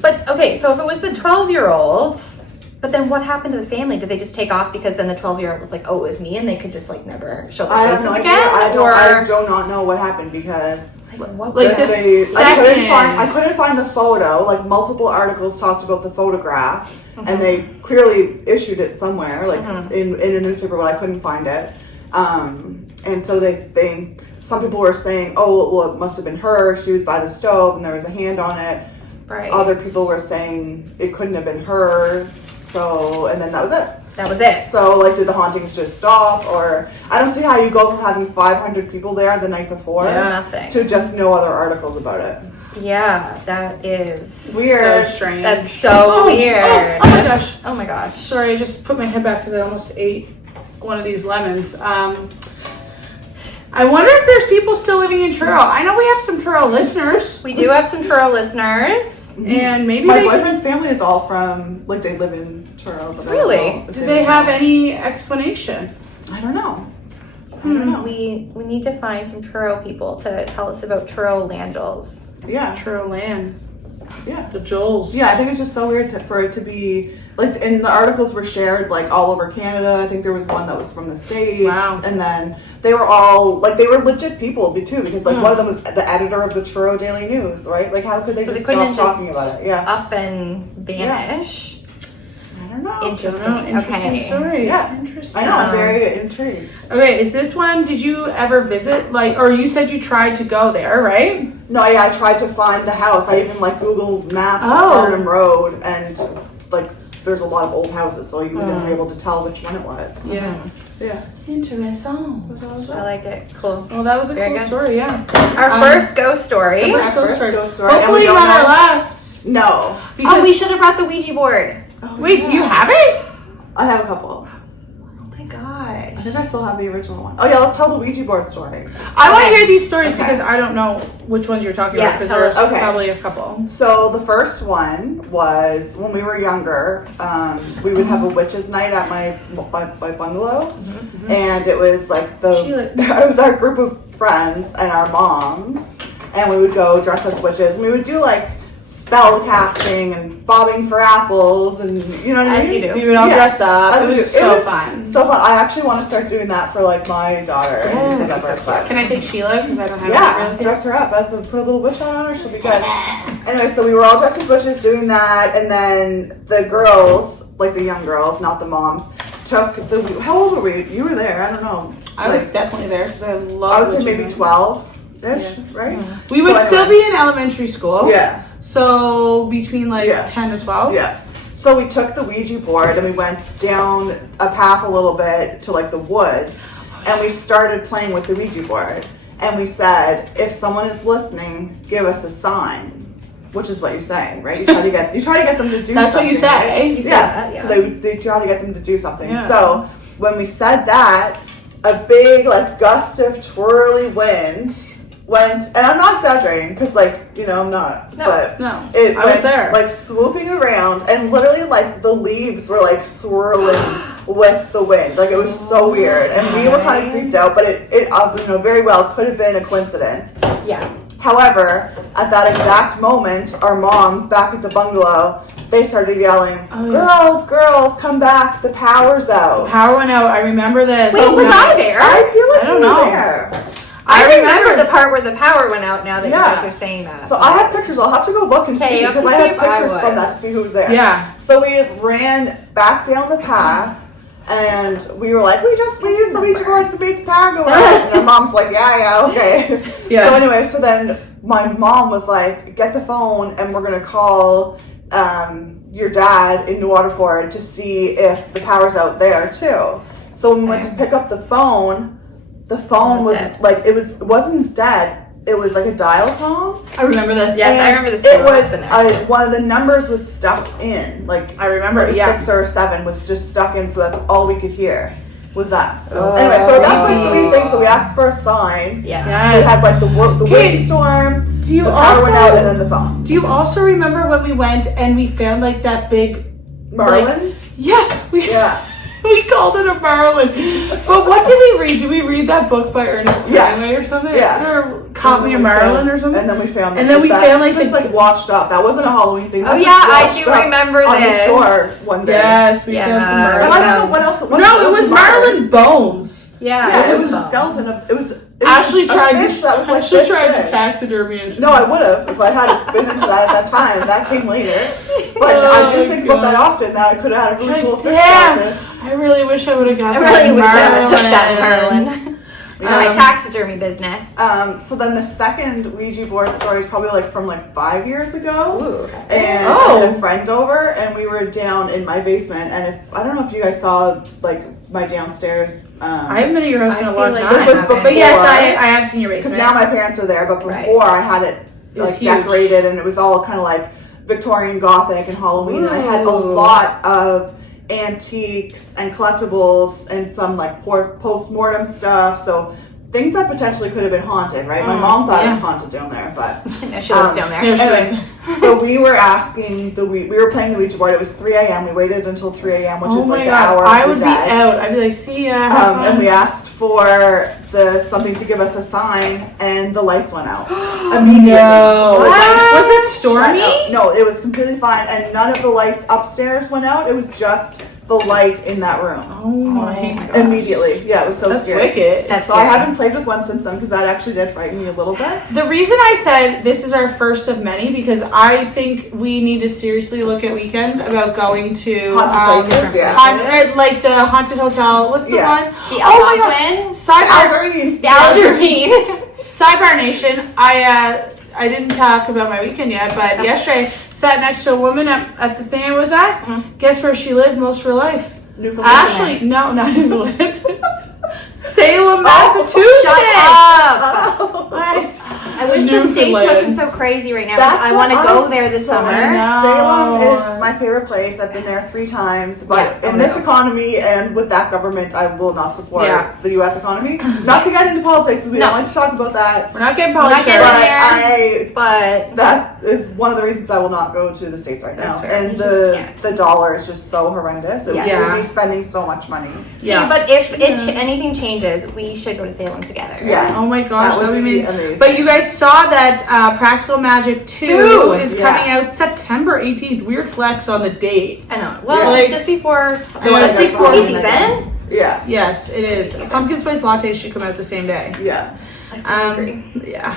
But okay, so if it was the 12-year-old, but then what happened to the family? Did they just take off because then the 12-year-old was like, "Oh, it was me," and they could just like never show their I have faces no idea. again? I do not know what happened because What Like was- this I couldn't seconds. find the photo. Like multiple articles talked about the photograph, Mm-hmm. and they clearly issued it somewhere, like in a newspaper, but I couldn't find it. And so they think some people were saying, "Oh, well, it must have been her. She was by the stove, and there was a hand on it." Right. Other people were saying it couldn't have been her. So, and then that was it. That was it. So, like, did the hauntings just stop? Or I don't see how you go from having 500 people there the night before Nothing. to just no other articles about it. Yeah, that is Weird. So strange. That's so weird. Oh my gosh. Oh my gosh. Sorry, I just put my head back because I almost ate one of these lemons. I wonder if there's people still living in Truro. I know we have some Truro listeners, We do have some Truro listeners. and maybe My they boyfriend's family is all from, like, they live in Truro. But I don't Really? know if do they have any explanation? I don't know. I don't know. We need to find some Truro people to tell us about Truro Langilles. Yeah. Truro land, Yeah. the Joels. Yeah, I think it's just so weird for it to be like, and the articles were shared like all over Canada. I think there was one that was from the States. Wow. And then they were all like, they were legit people too, because like one of them was the editor of the Truro Daily News, right? Like, how could they So just they couldn't stop talking just about it? Yeah. Up and vanish. I don't know. Interesting. Interesting Okay. story. Yeah. Interesting. I know. I'm very intrigued. Okay, is this one? Did you ever visit? Like, or you said you tried to go there, right? No, yeah, I tried to find the house. I even like Google mapped Oh. Farnham Road, and like there's a lot of old houses, so you wouldn't be able to tell which one it was. Yeah. Yeah. Interesting. I like it. Cool. Well, that was a Very cool good. story. Yeah. Our first ghost story. First ghost First story. ghost story. And Hopefully we don't not our know- last. No. Because Oh, we should have brought the Ouija board. wait, do you have it? I have a couple. Oh my I gosh. think I still have the original one. Oh yeah, let's tell the Ouija board story. I want to Okay. hear these stories Okay. because I don't know which ones you're talking Yeah, about because tell there's us. Okay. probably a couple. So the first one was when we were younger. We would have a witches' night at my bungalow, and it was like Sheila. it was our group of friends and our moms, and we would go dress as witches. And we would do like spell casting and bobbing for apples, and you know what I As mean. you do. We would all Yeah. dress up. As It we was do. so fun. So fun. I actually want to start doing that for like my daughter. and Yes. whatever, but- Can I take Sheila because I don't have Yeah, any dress her up. Put a little witch hat on her. She'll be good. Anyway, so we were all dressed as witches doing that, and then the girls, like the young girls, not the moms, took the. How old were we? You were there. I don't know. I was Like, definitely there because I I love. would say maybe 12-ish, right? We would So still anyway. be in elementary school. Yeah, So between like Yeah. 10 to 12. yeah. So we took the Ouija board and we went down a path a little bit to like the woods, and we started playing with the Ouija board. And we said, if someone is listening, give us a sign. Which is what you say, right? You try to get them to do That's something. what you say. You said Yeah. that, yeah. So they try to get them to do something. Yeah. So when we said that, a big like gust of twirly wind went, and I'm not exaggerating because I'm not, No, but no, it I was went there. like swooping around, and literally like the leaves were like swirling with the wind. Like it was so weird, and we were kind of creeped out, but it very well could have been a coincidence. Yeah. However, at that exact moment, our moms back at the bungalow, they started yelling, girls, come back, the power's out. Power went out. I remember this. Wait, was I there? I feel like I don't you were know. there. I remember the part where the power went out now that you Yeah. guys are saying that. So I have pictures. I'll have to go look and Okay, see you have to because I see have if I pictures from that to was. see who was there. Yeah. So we ran back down the path and we were like, we used the Ouija board to make the power go out. And our mom's like, yeah, okay. Yeah. So anyway, so then my mom was like, get the phone and we're going to call your dad in New Waterford to see if the power's out there too. So when we went to pick up the phone was dead. like, it wasn't dead. It was like a dial tone. I remember this. Yes, And I remember this. It too. was Been there. one of the numbers was stuck in. Like I remember, like a yeah. 6 or 7 was just stuck in, so that's all we could hear was that. Oh. Anyway, so that's like the main thing. So we asked for a sign. Yeah. So we had like the Okay. windstorm, Do you the power went also- out, and then the phone. Do you also remember when we went and we found like that big Merlin. Yeah, Yeah. we called it a Merlin. But what did we read? Did we read that book by Ernest Hemingway or something? Yes. Or Caught Me a And then we Merlin found- or something? And then we found And then we that found, like, just the- like washed up. That wasn't a Halloween thing. That Oh, just yeah, I washed do up remember on this. the shore one day. Yes, we found some Merlin. And I don't know what else. No, it was Merlin bones. Yeah, it was a bones. skeleton. It was Ashley a tried fish that was like Ashley this tried to big. taxidermy it. No, I would have if I had been into that at that time. That came later. But I do Oh, think God. about that often. That I could have had a really cool fish Damn. skeleton. I really wish I would have got I that really wish I would have took that Merlin. Merlin. My taxidermy business. So then the second Ouija board story is probably like from like 5 years ago. Ooh. And I had a friend over and we were down in my basement. And I don't know if you guys saw like my downstairs. I haven't been at your house in I a long feel like time. This was haven't. before. But yes, I have seen your Because basement. now my parents are there, but before Right. I had it It was like huge. decorated and it was all kind of like Victorian Gothic and Halloween. And I had a Ooh. lot of antiques and collectibles and some like post-mortem stuff. So things that potentially could have been haunted, right? My mom thought it was yeah. haunted down there, but No, she lives down there. No, she anyway, so we were asking we were playing the Ouija board. It was 3 a.m. We waited until 3 a.m., which Oh is my like the god, hour I of would the be dead. out. I'd be like, see ya. have fun. And we asked for something to give us a sign, and the lights went out immediately. No. The lights Was it shut stormy? out. No, it was completely fine, and none of the lights upstairs went out. It was just the light in that room Oh my god. immediately. Yeah, it was so That's scary. wicked. That's So I scary. haven't played with one since then because that actually did frighten me a little bit. The reason I said this is our first of many because I think we need to seriously look at weekends about going to Haunted places, yeah. like the haunted hotel. What's the Yeah. one? The Oh my Algonquin. Sidebar, Algerine. The Algerine. Sidebar Nation. I didn't talk about my weekend yet, but yesterday sat next to a woman at the thing I was at. Guess where she lived most of her life? Newfoundland. Ashley, no, not Newfoundland. Salem, Shut Massachusetts. up. I- I wish the States wasn't Newfoundland. so crazy right now. That's I want to what go I'm there this saying. summer. No. Salem is my favorite place. I've been there 3 times, but Yeah. in this economy and with that government, I will not support Yeah. the U.S. economy. Not to get into politics, we No. don't like to talk about that. We're not getting We're not politics. getting But there. But that is one of the reasons I will not go to the States right now. That's fair. And You the just can't. the dollar is just so horrendous. It Yeah. would be spending so much money. Yeah. but if anything changes, we should go to Salem together. Yeah. Oh my gosh, That that would would be be amazing. But you guys saw that Practical Magic 2 Two, is yes. coming out September 18th. Weird flex on the date. I know. Well, Yeah. Like- just before The one the that's 640 on season. Yeah. Yes, it is. Pumpkin Spice Lattes should come out the same day. Yeah. I fully agree. Yeah.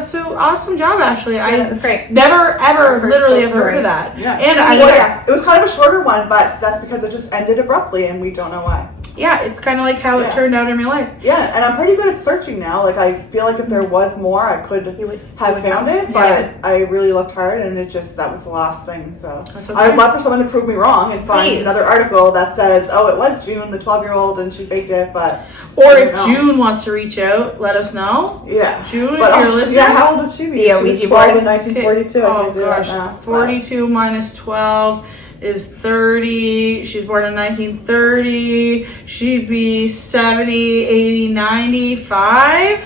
So awesome job, Ashley. Yeah, that was great. Never, ever, Our first literally full ever heard story. of that. Yeah. And Me Well, either. yeah. It was kind of a shorter one, but that's because it just ended abruptly and we don't know why. yeah, it's kind of like how Yeah. it turned out in real life. Yeah, and I'm pretty good at searching now. Like, I feel like if there was more, I could You would have found it, but Yeah. I really looked hard and it just, that was the last thing. So That's okay. I would love for someone to prove me wrong and find Please. another article that says, oh, it was June, the 12-year-old, and she faked it, but. Or I if don't know. June wants to reach out, let us know. Yeah. June, if But you're also, listening. yeah, how old would she be? Yeah, She was Ouija 12 board. in 1942. I Oh can do that gosh, math, 42 minus 12 is 30. She's born in 1930. She'd be 70, 80, 95.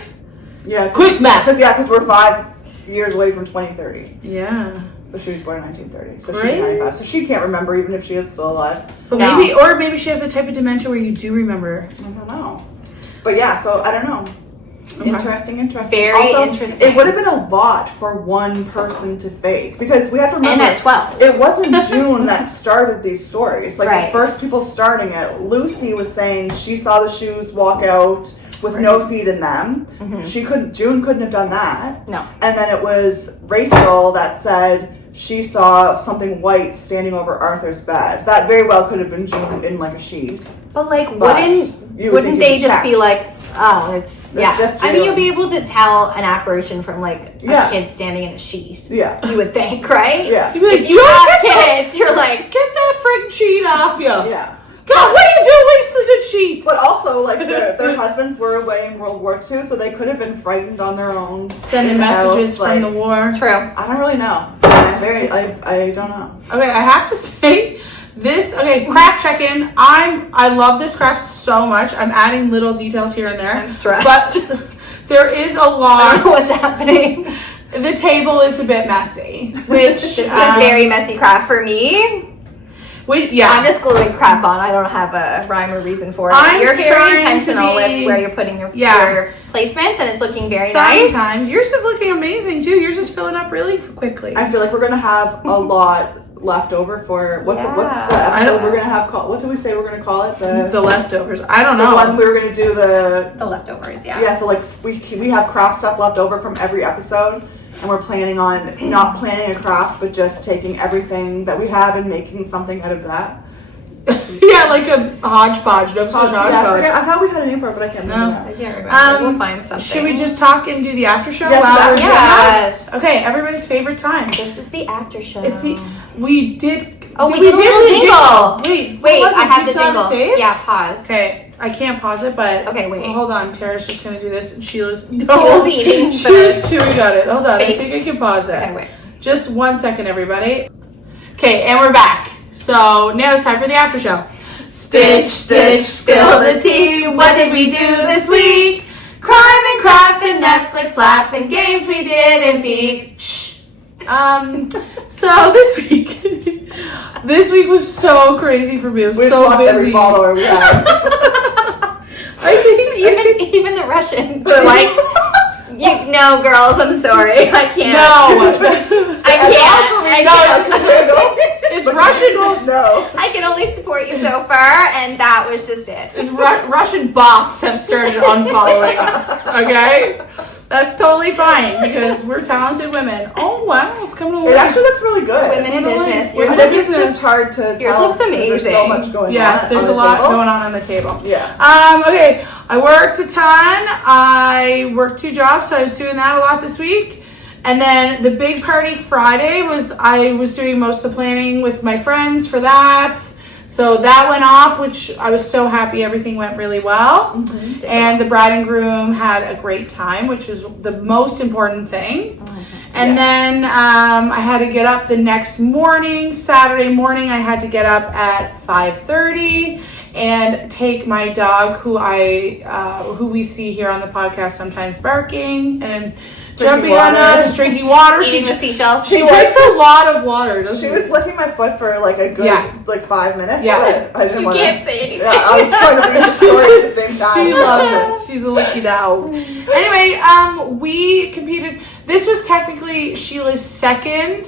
but- Yeah. Quick math. Because we're 5 years away from 2030. Yeah. But she was born in 1930, so Right. she's 95. So she can't remember even if she is still alive. But No. maybe she has a type of dementia where you do remember. I don't know. But yeah, so I don't know. Interesting. Very also, interesting. It would have been a lot for one person to fake because we have to remember. And at 12. It wasn't June that started these stories. Like Right. the first people starting it, Lucy was saying she saw the shoes walk out with no feet in them. June couldn't have done that. No. And then it was Rachel that said she saw something white standing over Arthur's bed. That very well could have been June in like a sheet. But like, But wouldn't they just check. be like, oh, it's yeah. just I mean, you. you'll be able to tell an apparition from like Yeah. a kid standing in a sheet. Yeah. You would think, right? Yeah. You'd be like, If you have kids, you're like, get that friggin' sheet off you. Yeah. God, what are you doing wasting the good sheets? But also, like, their husbands were away in World War II, so they could have been frightened on their own. Sending in the messages house, from like, the war. true. I don't really know. I don't know. Okay, I have to say this. Okay, craft check-in. I love this craft so much. I'm adding little details here and there. I'm stressed. But there is a I don't lot. know what's happening. The table is a bit messy, which This is a very messy craft for me. yeah. I'm just gluing crap on. I don't have a rhyme or reason for it. I'm You're very trying to intentional be- with where you're putting your placements, and it's looking very nice. Sometimes yours is looking amazing too. Yours is filling up really quickly. I feel like we're gonna have a lot left over for what's the I episode don't- we're gonna have called? What did we say we're gonna call it? The leftovers. I don't the know. one we were gonna do the The leftovers, yeah. So like we have craft stuff left over from every episode. And we're planning on not planning a craft, but just taking everything that we have and making something out of that. Yeah, like a hodgepodge. No, Yeah, I thought we had a name for it, but I can't remember. I can't remember. We'll find something. Should we just talk and do the after show Yeah, while do we're that. doing this? Yes. Okay, everybody's favorite time. This is the after show. It's the we did. Oh, we did did a little the jingle. Wait, Wait, what was I it? have You the still jingle. it saved? Yeah, pause. Okay, I can't pause it, but Okay, wait. well, hold on. Tara's just gonna do this, and Sheila's Sheila's eating Sheila's chewing on it. Hold on, Fake. I think I can pause it. Okay, wait. Just 1 second, everybody. Okay, and we're back. So now it's time for the after show. Stitch, stitch, spill the tea. What did we do this week? Crime and crafts and Netflix laughs and games we didn't beat. So this week was so crazy for me. It was We just so lost busy. every follower we had. I think Even the Russians are like, no, girls, I'm sorry. I can't. no. I can't. It's Russian. No. I can only support you so far, and that was just it. It's Russian bots have started unfollowing us. Okay, that's totally fine because we're talented women. Oh wow, it's coming away. It actually looks really good. Women in business. Women Yours I in think looks- it's just hard to Yours tell. looks 'cause There's so amazing. much going on. Yes, there's on a the lot table. going on the table. Yeah. Okay, I worked a ton. I worked 2 jobs, so I was doing that a lot this week. And then the big party Friday I was doing most of the planning with my friends for that. So that went off, which I was so happy everything went really well. Mm-hmm. And the bride and groom had a great time, which was the most important thing. And then I had to get up the next morning, Saturday morning. I had to get up at 5:30 and take my dog, who we see here on the podcast sometimes barking and jumping on us, drinking water. Eating the seashells. She drinks a lot of water, doesn't She she? was licking my foot for like a good 5 minutes. Yeah. But I didn't You want can't say anything. Yeah, I was trying to read the story at the same time. She loves it. She's a licky dog. Anyway, we competed. This was technically Sheila's second.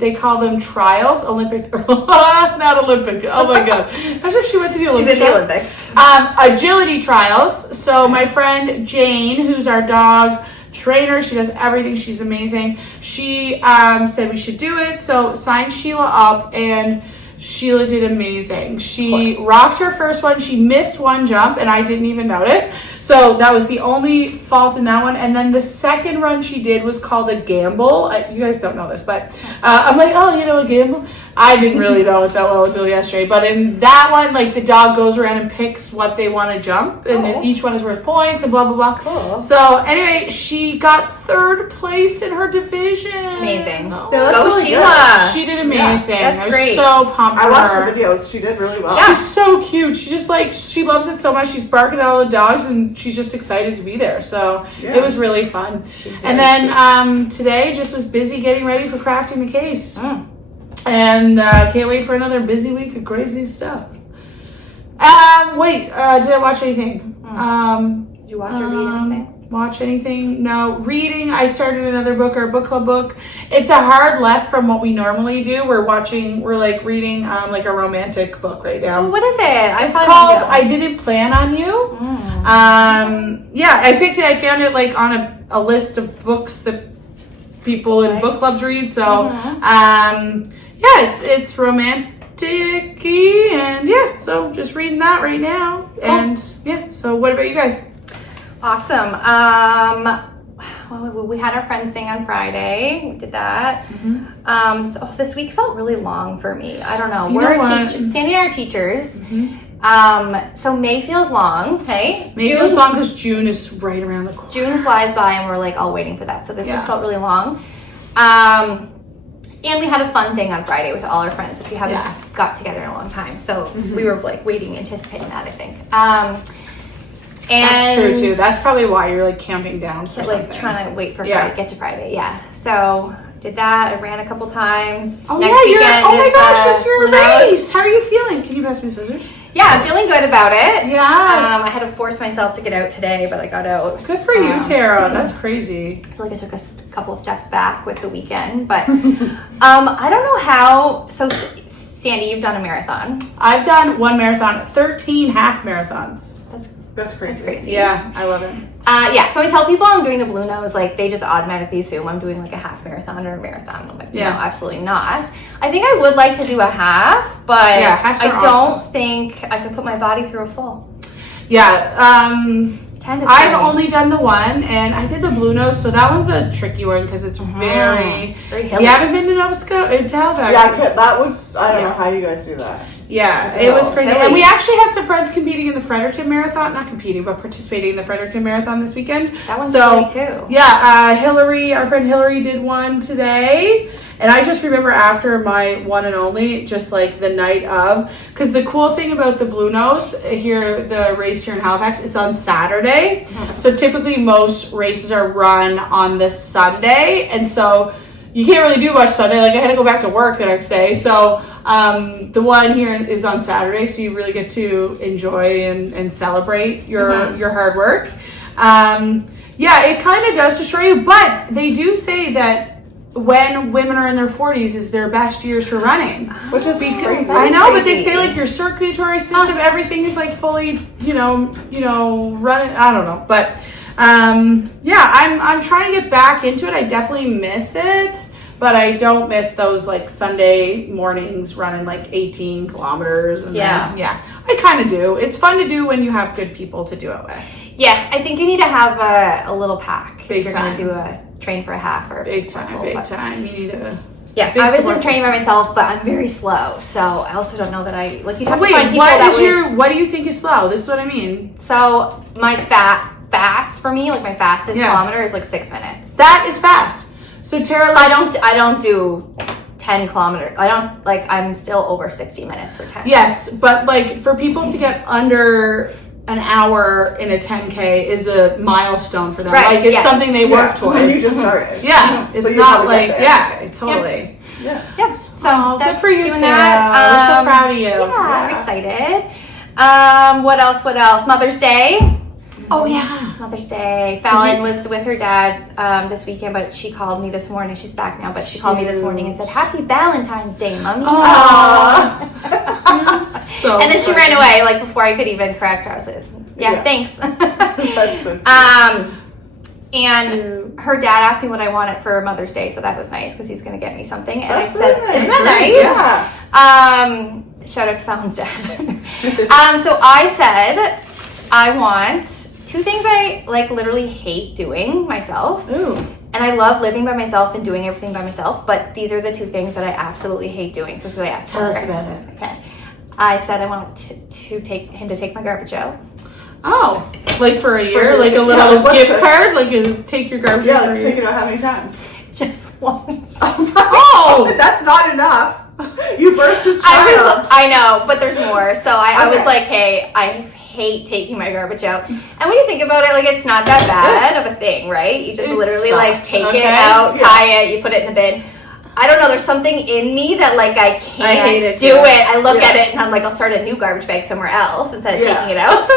They call them trials, Olympic, not Olympic. Oh my god! As if she went to the She's Olympics. in the Olympics. Agility trials. So my friend Jane, who's our dog trainer, she does everything. She's amazing. She said we should do it. So signed Sheila up, and Sheila did amazing. She rocked her first one. She missed one jump, and I didn't even notice. So that was the only fault in that one. And then the second run she did was called a gamble. You guys don't know this, but I'm like, oh, a gamble? I didn't really know it that well until yesterday. But in that one, like, the dog goes around and picks what they want to jump. And then each one is worth points and blah, blah, blah. Cool. So anyway, she got 3rd place in her division. Amazing. Oh. Yeah, that's Go really Sheila. She did amazing. that's I was great. so pumped I for watched her. the videos. She did really well. She's so cute. She just she loves it so much. She's barking at all the dogs, and she's just excited to be there. So it was really fun. And then today just was busy getting ready for crafting the case. And can't wait for another busy week of crazy stuff. Did I watch anything? Did you watch or read anything? watch anything. No. Reading, I started another book, or a book club book. It's a hard left from what we normally do. We're like reading like a romantic book right now. Ooh, what is it? It's called I Didn't Plan on You. Yeah, I picked it. I found it like on a list of books that people in book clubs read. So, yeah, it's romantic-y, and yeah, so just reading that right now. Cool. And yeah, so what about you guys? Awesome. Well, we had our friends thing on Friday. We did that. So this week felt really long for me. I don't know. Sandy and I are teachers. So May feels long. Okay, May feels long because June is right around the corner. June flies by, and we're like all waiting for that. So this week felt really long. And we had a fun thing on Friday with all our friends, which we haven't got together in a long time. So we were like waiting, anticipating that, I think. And that's true too. That's probably why you're like counting down for something. Like trying to wait for Friday, get to Friday. Yeah. So did that. I ran a couple times. Oh Next yeah, weekend oh my gosh, it's your Blue race. How are you feeling? Can you pass me scissors? Yeah, I'm feeling good about it. Yes. I had to force myself to get out today, but I got out. Good for you, Tara. That's crazy. I feel like I took a couple of steps back with the weekend, but I don't know how. So, Sandy, you've done a marathon. I've done one marathon, 13 half marathons. That's crazy. That's crazy. Yeah, I love it. So I tell people I'm doing the Blue Nose, like they just automatically assume I'm doing like a half marathon or a marathon. I'm like, no, absolutely not. I think I would like to do a half, but I don't think I could put my body through a full. Yeah, I've only done the one, and I did the Blue Nose, so that one's a tricky one because it's very hilly. You haven't been to Nova Scotia, Halifax? Yeah, I don't know how you guys do that. Yeah, it was crazy. And we actually had some friends competing in the Fredericton Marathon. Not competing, but participating in the Fredericton Marathon this weekend. That one's silly too. Yeah, Hillary, our friend Hillary did one today. And I just remember after my one and only, just like the night of, because the cool thing about the Blue Nose here, the race here in Halifax, is on Saturday. So typically most races are run on the Sunday. And so you can't really do much Sunday. Like I had to go back to work the next day. So the one here is on Saturday, so you really get to enjoy and celebrate your hard work. Yeah, it kind of does destroy you, but they do say that when women are in their 40s is their best years for running. Which is crazy. I know, but they say like your circulatory system, everything is like fully, running. I don't know, but I'm trying to get back into it. I definitely miss it. But I don't miss those like Sunday mornings running like 18 kilometers. And then, I kind of do. It's fun to do when you have good people to do it with. Yes, I think you need to have a little pack. Big if you're time. going to do a train for a half or big time. You need to. Yeah, I was just training by myself, but I'm very slow, so I also don't know that I like. You'd have to find people what do you think is slow? This is what I mean. So my fast for me, like my fastest kilometer is like 6 minutes. That is fast. So Tara, I don't do 10 kilometers. I'm still over 60 minutes for 10. Yes, but like for people to get under an hour in a 10K is a milestone for them. Right, like it's something they work towards. And you just started. Yeah, it's so not like totally. Yeah. So that's good for you, doing Tara. that. We're so proud of you. Yeah, I'm excited. What else? Mother's Day. Oh yeah, Mother's Day. Fallon was with her dad this weekend, but she called me this morning. She's back now, but she called me this morning and said, "Happy Valentine's Day, Mommy." So and then she ran away, like before I could even correct her. I was like, thanks. And her dad asked me what I wanted for Mother's Day, so that was nice because he's going to get me something. And That's I said, really nice. "Isn't that nice?" Yeah. Shout out to Fallon's dad. So I said, I want 2 things I like literally hate doing myself. Ooh. And I love living by myself and doing everything by myself, but these are the 2 things that I absolutely hate doing. So that's what I asked Tell her. us about it. Okay. I said I want to take him to take my garbage out. Oh, like for a year, like a little gift card, like you take your garbage out. Yeah, take it out how many times? Just once. Oh, that's not enough. You birthed his child. I know, but there's more. So I was like, hey, I hate taking my garbage out. And when you think about it, like it's not that bad of a thing, right? You just literally like take it out, tie it, you put it in the bin. I don't know. There's something in me that like I can't hate it do too. it. I look at it and I'm like, I'll start a new garbage bag somewhere else instead of taking it out.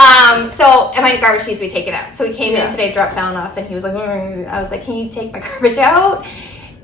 And my garbage needs to be taken out. So he came in today, dropped Fallon off, and he was like, I was like, can you take my garbage out?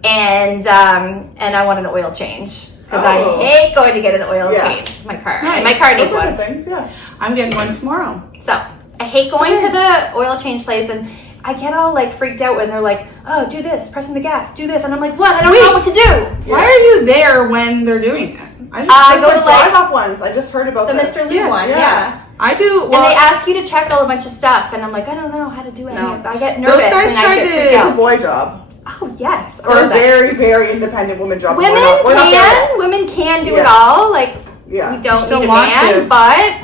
And I want an oil change because I hate going to get an oil change in my car. Nice. My car needs Those are one. good things, yeah. I'm getting one tomorrow. So I hate going to the oil change place, and I get all like freaked out when they're like, oh, do this, pressing the gas, do this. And I'm like, what? I don't know what to do. Why are you there when they're doing it? I go to drive up ones. I just heard about the this. Mr. Lee one, yeah. I do. And they ask you to check all a bunch of stuff, and I'm like, I don't know how to do any of it. I get nervous Those guys and I get freaked It's a out. boy job. Oh, yes. Or a very, very independent woman job. Women can do it all. Like, we don't Just need a want man, to. but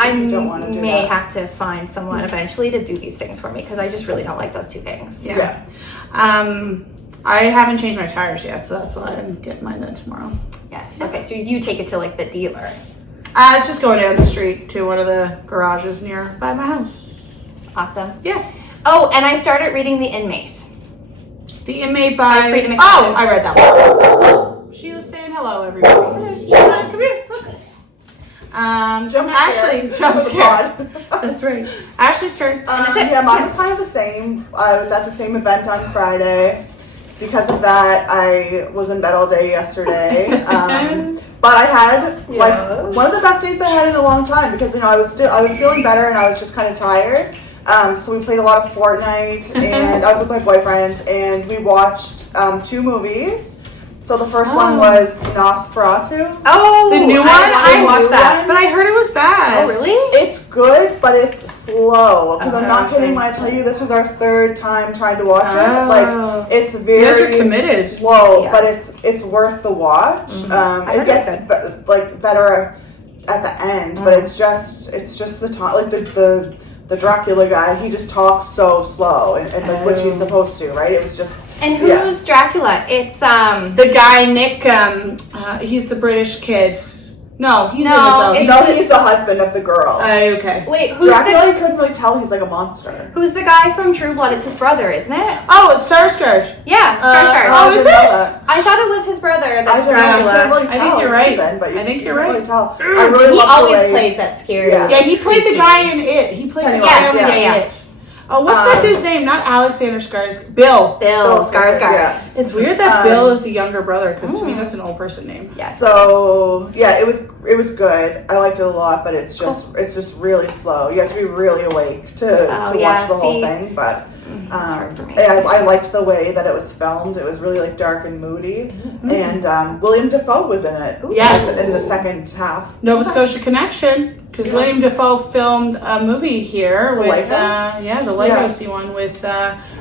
I don't want to do may that. have to find someone eventually to do these things for me because I just really don't like those two things. Yeah. I haven't changed my tires yet, so that's why I'm getting mine done tomorrow. Yes. Okay, so you take it to like the dealer. It's just going down the street to one of the garages by my house. Awesome. Yeah. Oh, and I started reading The Inmate. The Inmate by... Freedom McFadden. Oh, I read that one. She's saying hello, everybody. Sheila, come here. Look. Ashley, jump scare. That's right. Ashley's turn. that's it. Yeah, mine was kind of the same. I was at the same event on Friday. Because of that, I was in bed all day yesterday. But I had like one of the best days I had in a long time because I was feeling better and I was just kind of tired. So we played a lot of Fortnite and I was with my boyfriend and we watched 2 movies. So the first one was Nosferatu. Oh, the new one? I watched that. But I heard it was bad. Oh, really? It's good, but it's slow. Because I'm not kidding Okay. when I tell you this was our 3rd time trying to watch it. Oh. Like it's You guys very are committed. slow, Yeah. but it's worth the watch. heard It gets better at the end, but it's just the time. Like the Dracula guy, he just talks so slow and like which he's supposed to, right? It was just. And who's Dracula? It's The guy, Nick, he's the British kid. No, he's No, in it No, he's the husband of the girl. though. Okay. wait, who's Dracula, you couldn't really tell he's like a monster. who's the guy from True Blood? It's his brother, isn't it? Oh, it's Sarsgaard. Yeah, Skarsgård. oh, is it? I thought it was his brother. That's I Dracula. couldn't really tell. I think you're right. Even, but I think you're couldn't right. Really tell. I really He love the always way- plays that scary. Yeah. Yeah, he played the guy in It. He played the Yes, guy in yeah. It. Oh, what's that dude's name? Not Alexander Skarsgård. Bill. Bill Skarsgård. Yeah. It's weird that Bill is the younger brother because to me that's an old person name. Yeah. So yeah, it was good. I liked it a lot, but it's just really slow. You have to be really awake to watch the whole thing. But hard for me. I liked the way that it was filmed. It was really like dark and moody, and William Dafoe was in it. Yes. in the second half. Nova Scotia Connection. Because William Dafoe filmed a movie here with Lighthouse? the Lighthouse one with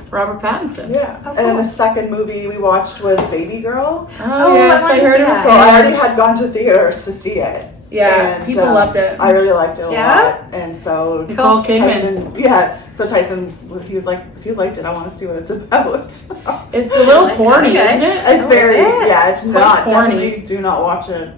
Robert Pattinson. Yeah, Oh, and then cool. the second movie we watched was Baby Girl. Oh, yes, I I heard it was. So I already had gone to theaters to see it. Yeah, And, people loved it. I really liked it a Yeah? lot, and so Nicole Kidman. Tyson, he was like, if you liked it, I want to see what it's about. It's a little corny, Okay. isn't it? It's very, it? it's Quite not. corny. Definitely do not watch it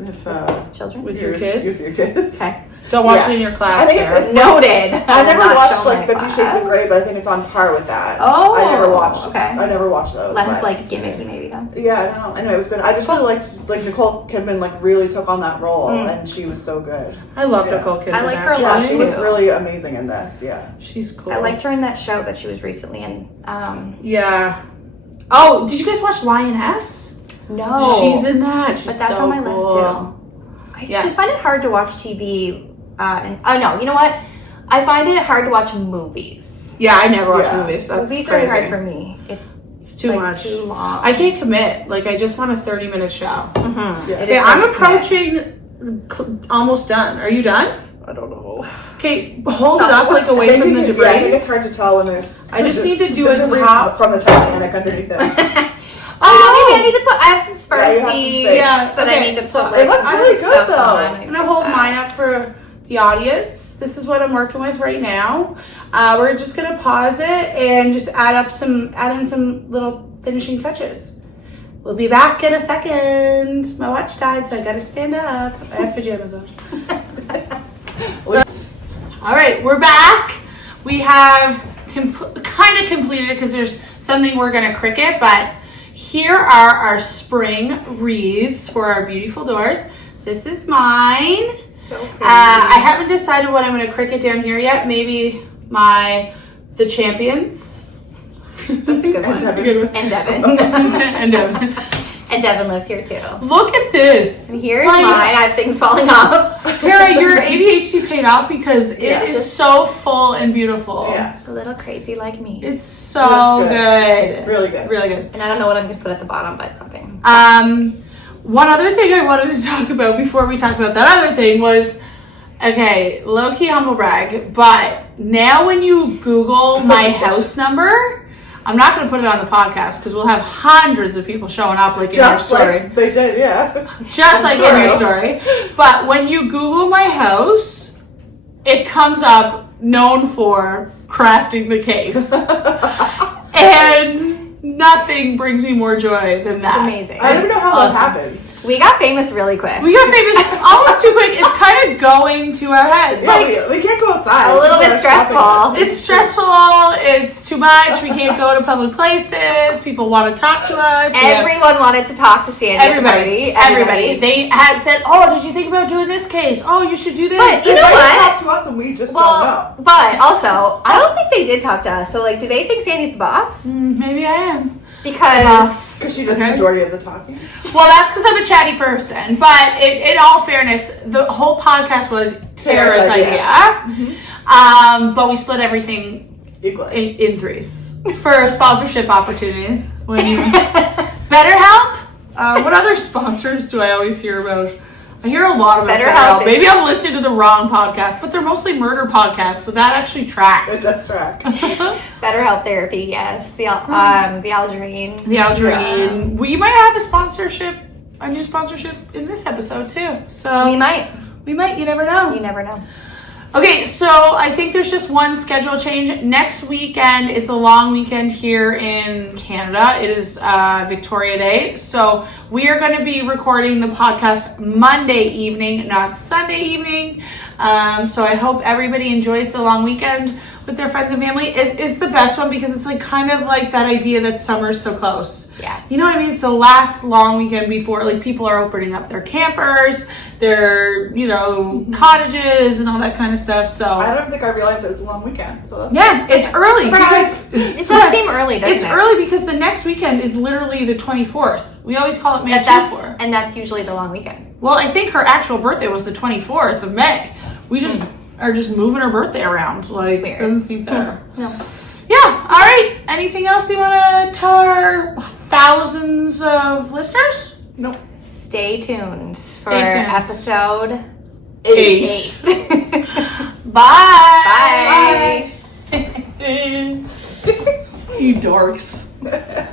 if Children. With your kids? With your kids. Okay. Don't watch Yeah. it in your class. I think Sarah. it's Noted. I never will not watched show like my 50 Shades of class. Grey, but I think it's on par with that. Oh, I never watched. okay. I never watched those. Less but- like gimmicky, maybe though. Yeah, I don't know. Anyway, it was good. I just really liked like Nicole Kidman like really took on that role, and she was so good. I love Yeah. Nicole Kidman. I like her a actually. lot, Yeah, she was too. really amazing in this. Yeah. She's cool. I liked her in that show that she was recently in. Yeah. Oh, did you guys watch Lioness? No. She's in that. She's But that's so on my list, cool. I Yeah. just find it hard to watch TV. No, you know what? I find it hard to watch movies. Yeah, I never watch Yeah. movies. That's Movies crazy. are hard for me. It's Too like, much. too long. I can't commit. Like, I just want a 30-minute show. It Okay, is I'm hard to approaching almost done. Are you done? I don't know. Okay, hold it up like away I from think the Yeah, I think debris. it's hard to tell when there's. I just need to do the a debris top. from the Titanic underneath it. Oh, maybe I need to put. I have some Yeah, you have some Sparsies space. that I Okay, need to put. so like, it looks some really good, stuff though. on. I'm gonna hold mine up for the audience. This is what I'm working with right now. We're just gonna pause it and just add in some little finishing touches. We'll be back in a second. My watch died, so I gotta stand up. I have pajamas on. All right, we're back. We have kind of completed it because there's something we're gonna cricket, but here are our spring wreaths for our beautiful doors. This is mine. So pretty. I haven't decided what I'm going to cricket down here yet. Maybe the champions. That's a good one. That's a good one. And Devin. And Devin. And Devin lives here too. Look at this. And here's mine. I have things falling off. Tara, your ADHD paid off because it is so full and beautiful. Yeah. A little crazy like me. It's so good. Really good. Really good. And I don't know what I'm going to put at the bottom, but something. One other thing I wanted to talk about before we talked about that other thing was, okay, low-key humble brag, but now when you Google my house number, I'm not going to put it on the podcast because we'll have hundreds of people showing up like in our story. Like they did, yeah. Just like in your story. But when you Google my house, it comes up known for crafting the case. And nothing brings me more joy than that. It's amazing. I don't even know how that happened. We got famous really quick. We got famous almost too quick. It's kind of going to our heads. Yeah, we can't go outside. A little People bit are stopping us. stressful. It's stressful. It's too much. We can't go to public places. People want to talk to us. Everyone wanted to talk to Sandy at the Everybody. party. Everybody. They had said, "Oh, did you think about doing this case? Oh, you should do this." But you They know might what? talk to us and we just Well, don't know. but also, I don't think they did talk to us. So, like, do they think Sandy's the boss? Maybe I am. Because Because she does the Okay. majority of the talking. Well, that's because I'm a chatty person. But in all fairness, the whole podcast was Tara's Tara's idea. But we split everything Equally. in threes for sponsorship opportunities. When you BetterHelp. What other sponsors do I always hear about? I hear a lot about BetterHelp BetterHelp. Maybe I'm listening to the wrong podcast, but they're mostly murder podcasts, so that actually It tracks. does track. BetterHelp therapy, yes. The Algerine. The Algerine. We might have a new sponsorship in this episode too. So We might. you never know. You never know. Okay, so I think there's just one schedule change. Next weekend is the long weekend here in Canada. It is Victoria Day. So we are going to be recording the podcast Monday evening, not Sunday evening. So I hope everybody enjoys the long weekend with their friends and family. It is the best one because it's like kind of like that idea that summer's so close. Yeah. You know what I mean? It's the last long weekend before like people are opening up their campers, their, cottages and all that kind of stuff. So I don't think I realized it was a long weekend. So that's yeah, it's early Surprise. because It does seem early, doesn't it's it? early because the next weekend is literally the 24th. We always call it May 24th. And that's usually the long weekend. Well, I think her actual birthday was the 24th of May. We just are just moving her birthday around. Like, weird. doesn't seem fair. No. Yeah, all right. Anything else you want to tell our thousands of listeners? Nope. Stay tuned for tuned. episode 8. 8. Bye. Bye. You dorks.